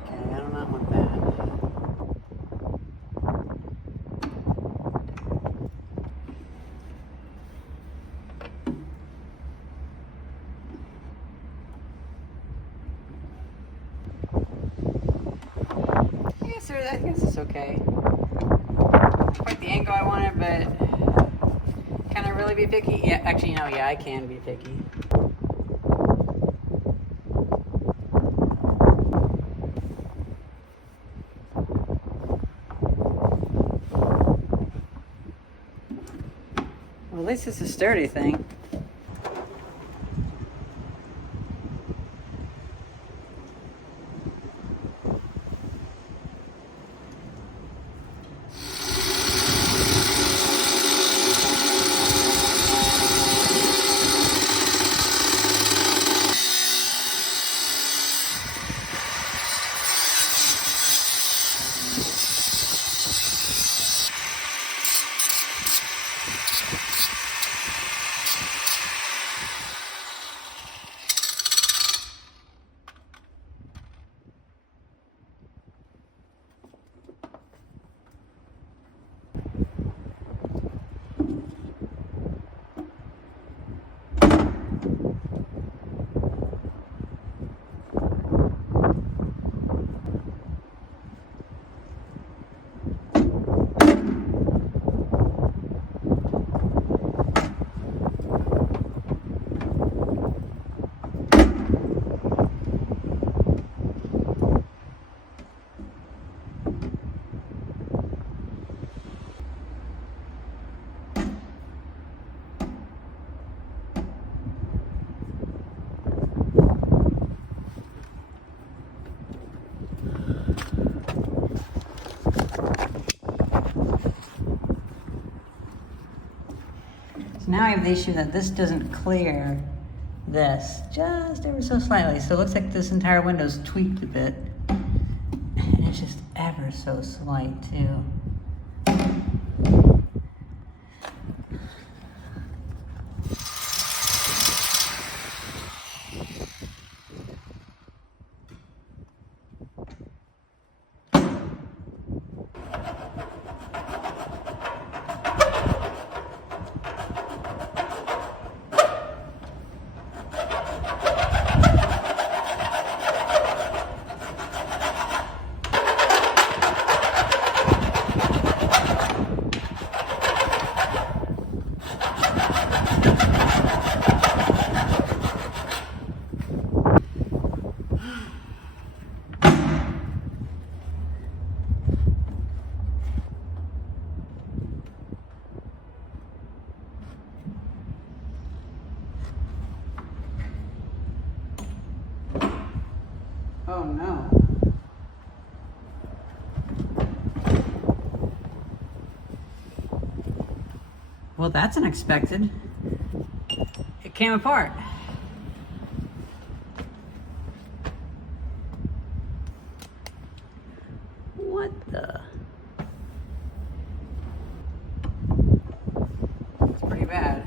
Okay, I do not want that. I guess it's okay. quite the angle I wanted, but can I really be picky? Yeah, actually, you know, yeah, I can be picky. Well, at least it's a sturdy thing. So now I have the issue that this doesn't clear this just ever so slightly. So it looks like this entire window's tweaked a bit. And it's just ever so slight too. Oh no. Well, that's unexpected. It came apart. What the? It's pretty bad.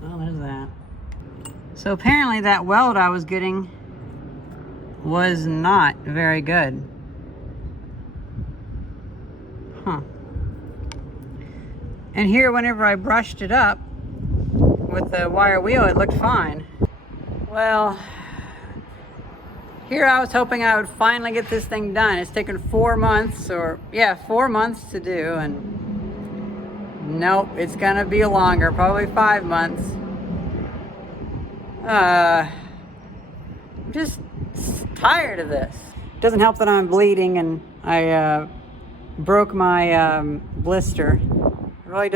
Well, there's that. So apparently that weld I was getting was not very good. Huh. And here, whenever I brushed it up with the wire wheel, it looked fine. Well, here I was hoping I would finally get this thing done. It's taken 4 months, or yeah, 4 months to do, and nope, it's gonna be longer, probably 5 months. I'm just tired of this. It doesn't help that I'm bleeding and I broke my blister. It really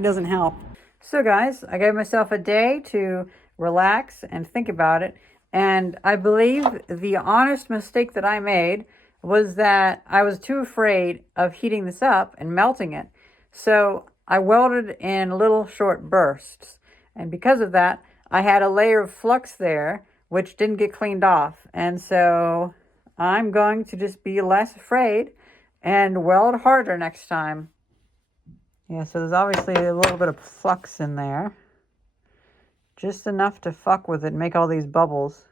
doesn't help. So guys, I gave myself a day to relax and think about it. And I believe the honest mistake that I made was that I was too afraid of heating this up and melting it. So I welded in little short bursts. And because of that, I had a layer of flux there, which didn't get cleaned off. And so I'm going to just be less afraid and weld harder next time. Yeah, so there's obviously a little bit of flux in there. Just enough to fuck with it and make all these bubbles.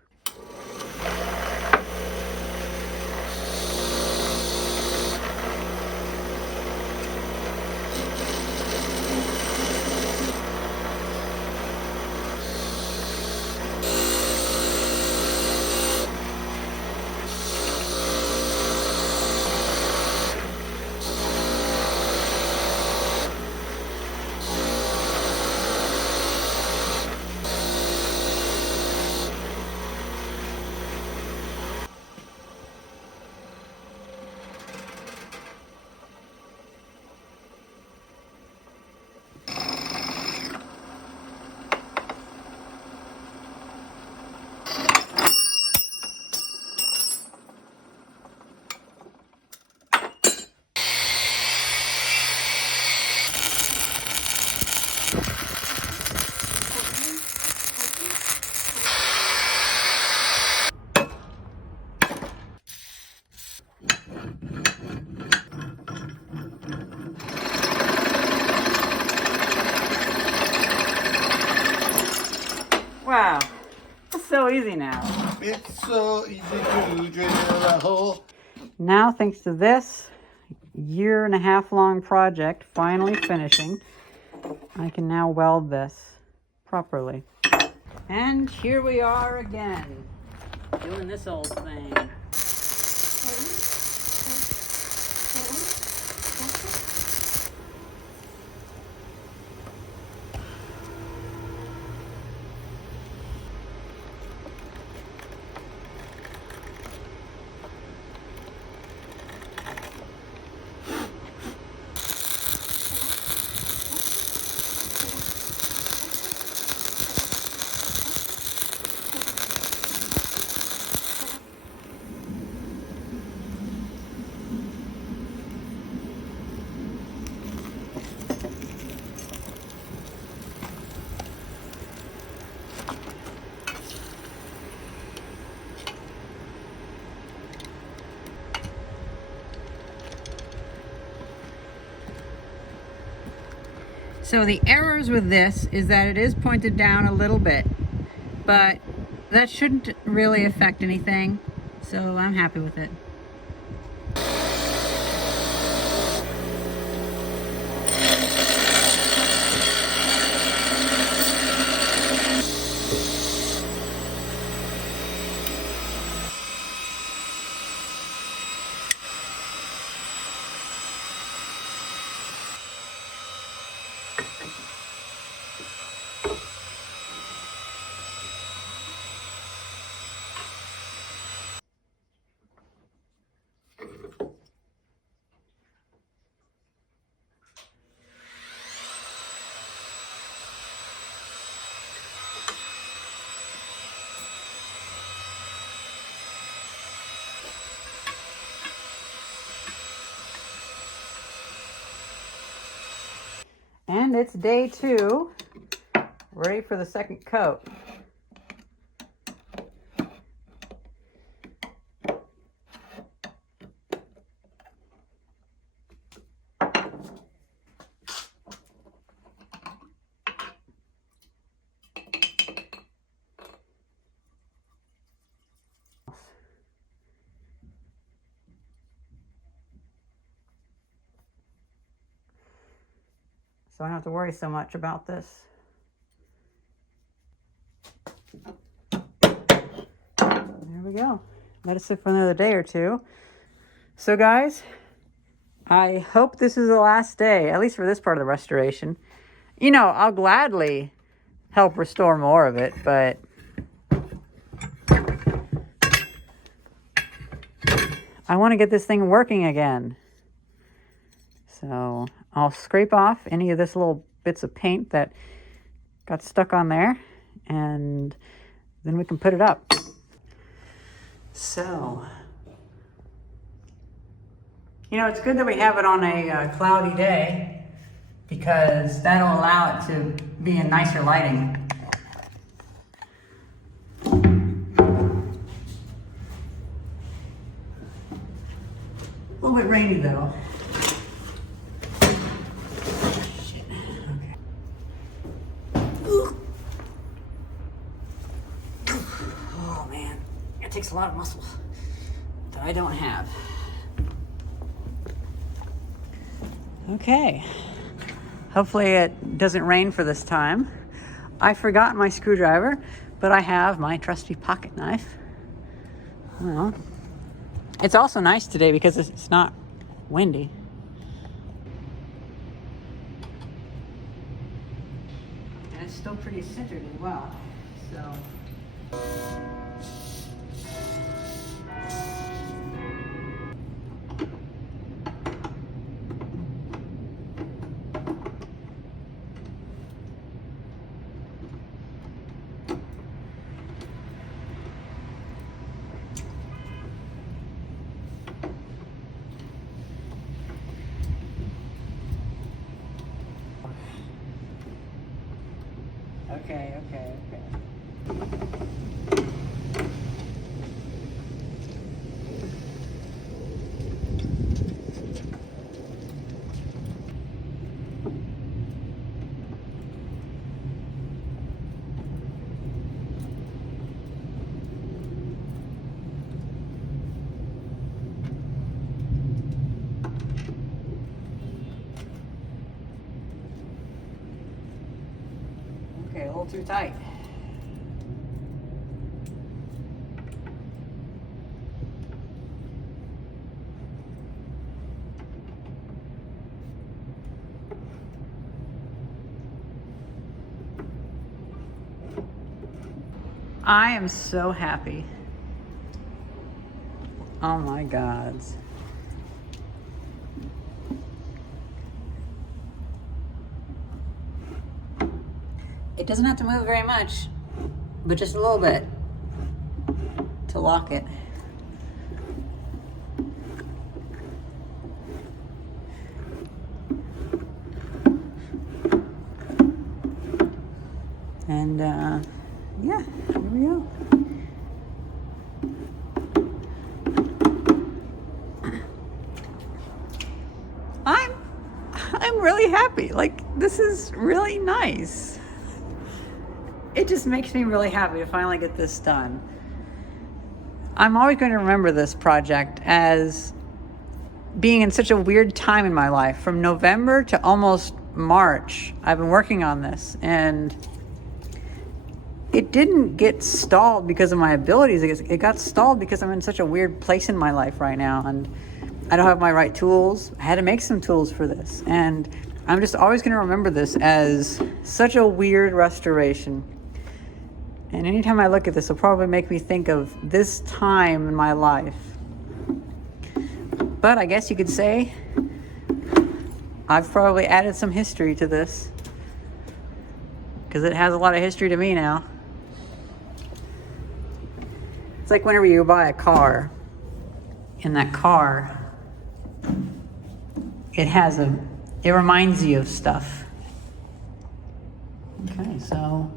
now. It's so easy to drill a hole. Now, thanks to this year-and-a-half long project finally finishing, I can now weld this properly. And here we are again, doing this old thing. So the errors with this is that it is pointed down a little bit, but that shouldn't really affect anything, so I'm happy with it. And it's day 2, ready for the second coat. So I don't have to worry so much about this. There we go. Let it sit for another day or two. So guys, I hope this is the last day, at least for this part of the restoration. You know, I'll gladly help restore more of it, but I want to get this thing working again. So I'll scrape off any of this little bits of paint that got stuck on there, and then we can put it up. So, you know, it's good that we have it on a cloudy day, because that'll allow it to be in nicer lighting. A little bit rainy though. Shit. Okay. Oh man, it takes a lot of muscles that I don't have. Okay. Hopefully it doesn't rain for this time. I forgot my screwdriver, but I have my trusty pocket knife. Well, it's also nice today because it's not windy. And it's still pretty centered as well, so. Okay. little too tight. I am so happy. Oh my gods. It doesn't have to move very much, but just a little bit to lock it. And yeah, here we go. I'm really happy. Like, this is really nice. It just makes me really happy to finally get this done. I'm always going to remember this project as being in such a weird time in my life. From November to almost March, I've been working on this, and it didn't get stalled because of my abilities. It got stalled because I'm in such a weird place in my life right now, and I don't have my right tools. I had to make some tools for this, and I'm just always going to remember this as such a weird restoration. And anytime I look at this, it'll probably make me think of this time in my life. But I guess you could say I've probably added some history to this, because it has a lot of history to me now. It's like whenever you buy a car, in that car, it reminds you of stuff. Okay, so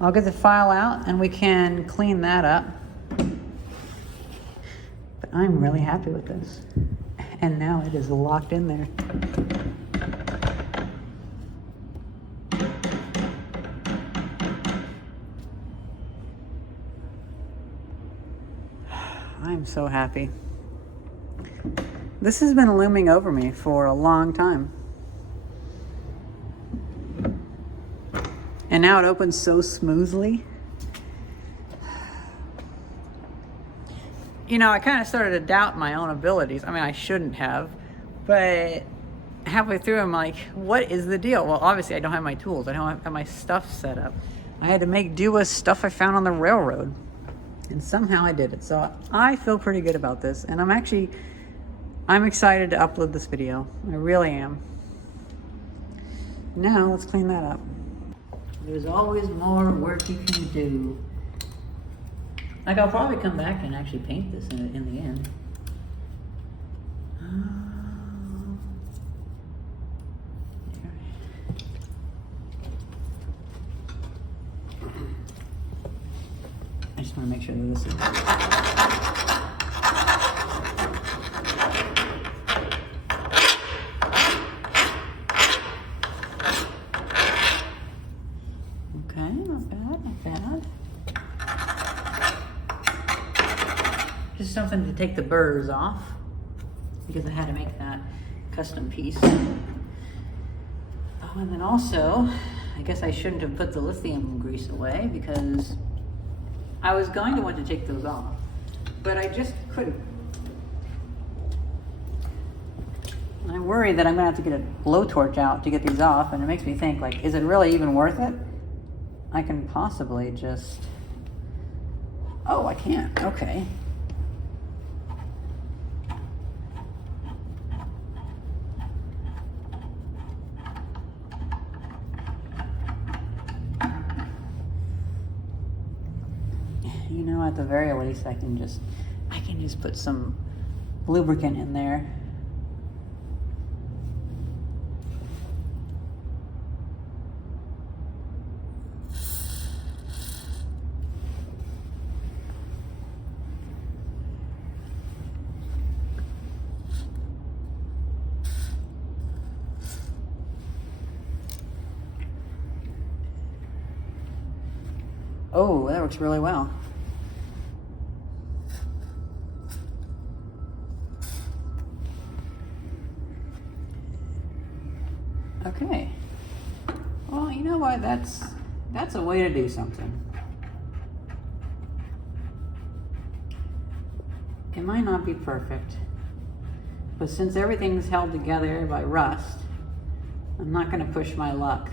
I'll get the file out and we can clean that up. But I'm really happy with this. And now it is locked in there. I'm so happy. This has been looming over me for a long time. And now it opens so smoothly. You know, I kind of started to doubt my own abilities. I mean, I shouldn't have, but halfway through I'm like, what is the deal? Well, obviously I don't have my tools. I don't have my stuff set up. I had to make do with stuff I found on the railroad. And somehow I did it. So I feel pretty good about this. And I'm excited to upload this video. I really am. Now let's clean that up. There's always more work you can do. Like, I'll probably come back and actually paint this in the end. I just want to make sure that this is... Okay, not bad, not bad. Just something to take the burrs off, because I had to make that custom piece. Oh, and then also, I guess I shouldn't have put the lithium grease away, because I was going to want to take those off, but I just couldn't. I worry that I'm gonna have to get a blowtorch out to get these off, and it makes me think, like, is it really even worth it? I can possibly just... Oh, I can't. Okay. You know, at the very least, I can just put some lubricant in there. Oh, that works really well. you know what? That's a way to do something. It might not be perfect, but since everything's held together by rust, I'm not going to push my luck.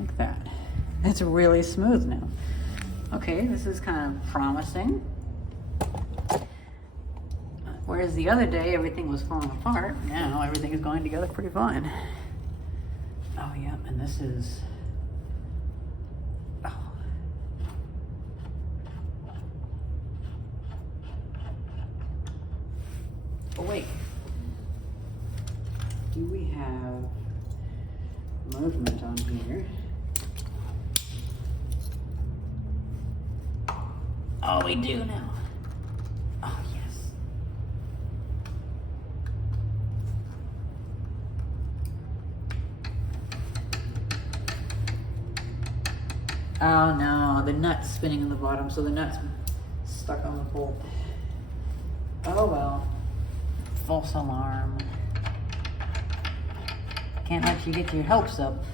Like that. It's really smooth now. Okay, this is kind of promising. Whereas the other day, everything was falling apart. Now everything is going together pretty fine. Oh, yeah, and this is... Oh. Oh, wait. Do we have movement on here? Oh, we do now. Oh, yes. Oh no, the nut's spinning in the bottom, so the nut's stuck on the bolt. Oh well. False alarm. Can't let you get your hopes up.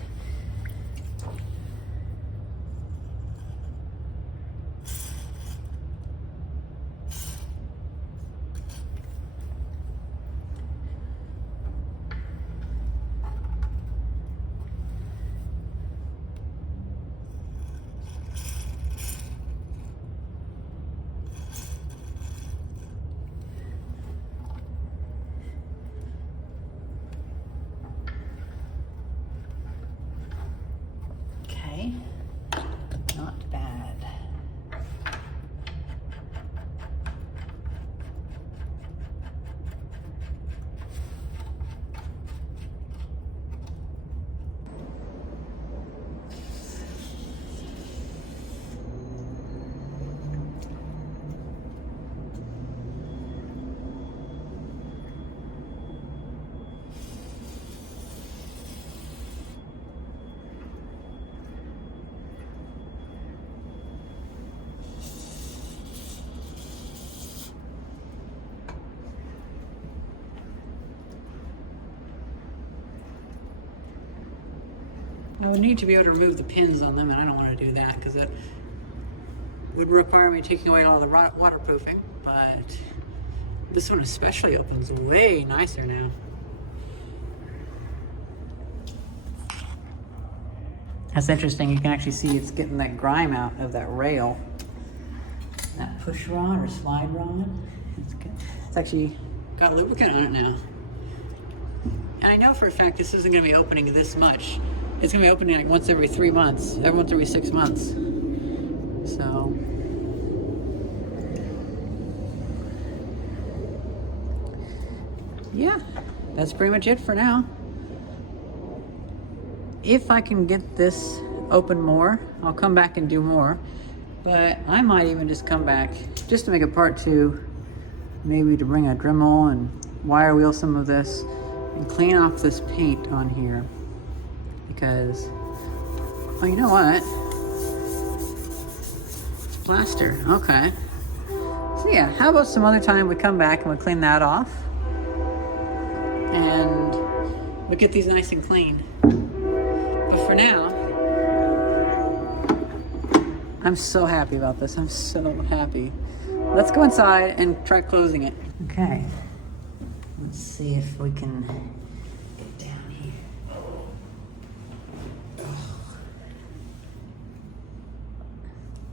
Not bad. I would need to be able to remove the pins on them, and I don't want to do that because it would require me taking away all the waterproofing, but this one especially opens way nicer now. That's interesting. You can actually see it's getting that grime out of that rail. That push rod or slide rod. It's actually got lubricant on it now. And I know for a fact this isn't going to be opening this much. It's going to be opening like once every 3 months, once every 6 months. So, yeah, that's pretty much it for now. If I can get this open more, I'll come back and do more. But I might even just come back just to make a part 2, maybe to bring a Dremel and wire wheel some of this and clean off this paint on here. Because, oh, you know what? It's plaster. Okay. So yeah, how about some other time we come back and we clean that off, and we get these nice and clean. But for now, I'm so happy about this. I'm so happy. Let's go inside and try closing it. Okay. Let's see if we can get down here.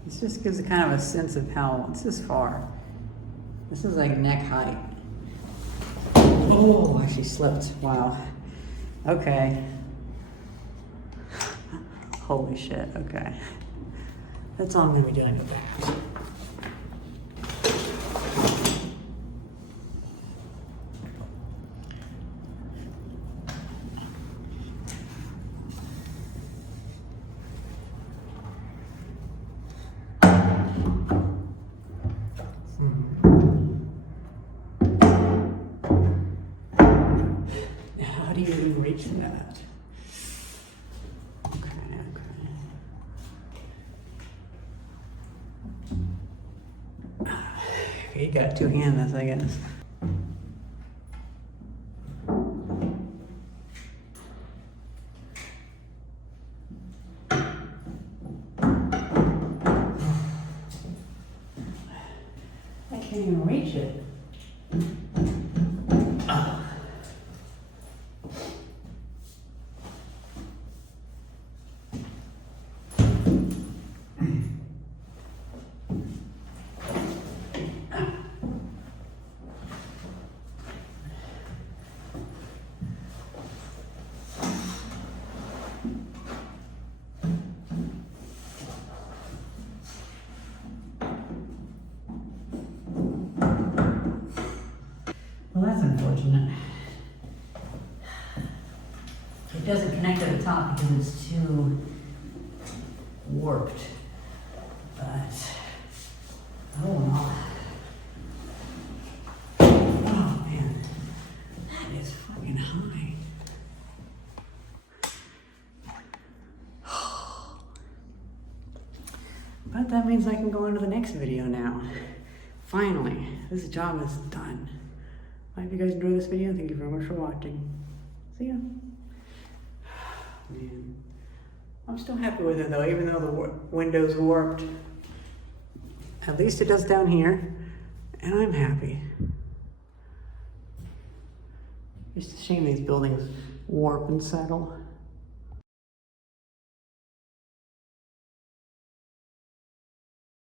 This just gives a kind of a sense of how, it's this far. This is like neck height. Oh, I actually slipped. Wow. Okay. Holy shit, okay. That's all I'm gonna be doing with that. How do you even reach that? Okay, you got 2 hands, I guess. can't even reach it. Well, that's unfortunate. It doesn't connect at the top because it's too warped. But, oh well. Oh man, that is fucking high. But that means I can go on to the next video now. Finally, this job is done. I hope you guys enjoyed this video. Thank you very much for watching. See ya. Man, I'm still happy with it though, even though the window's warped. At least it does down here, and I'm happy. It's a shame these buildings warp and settle.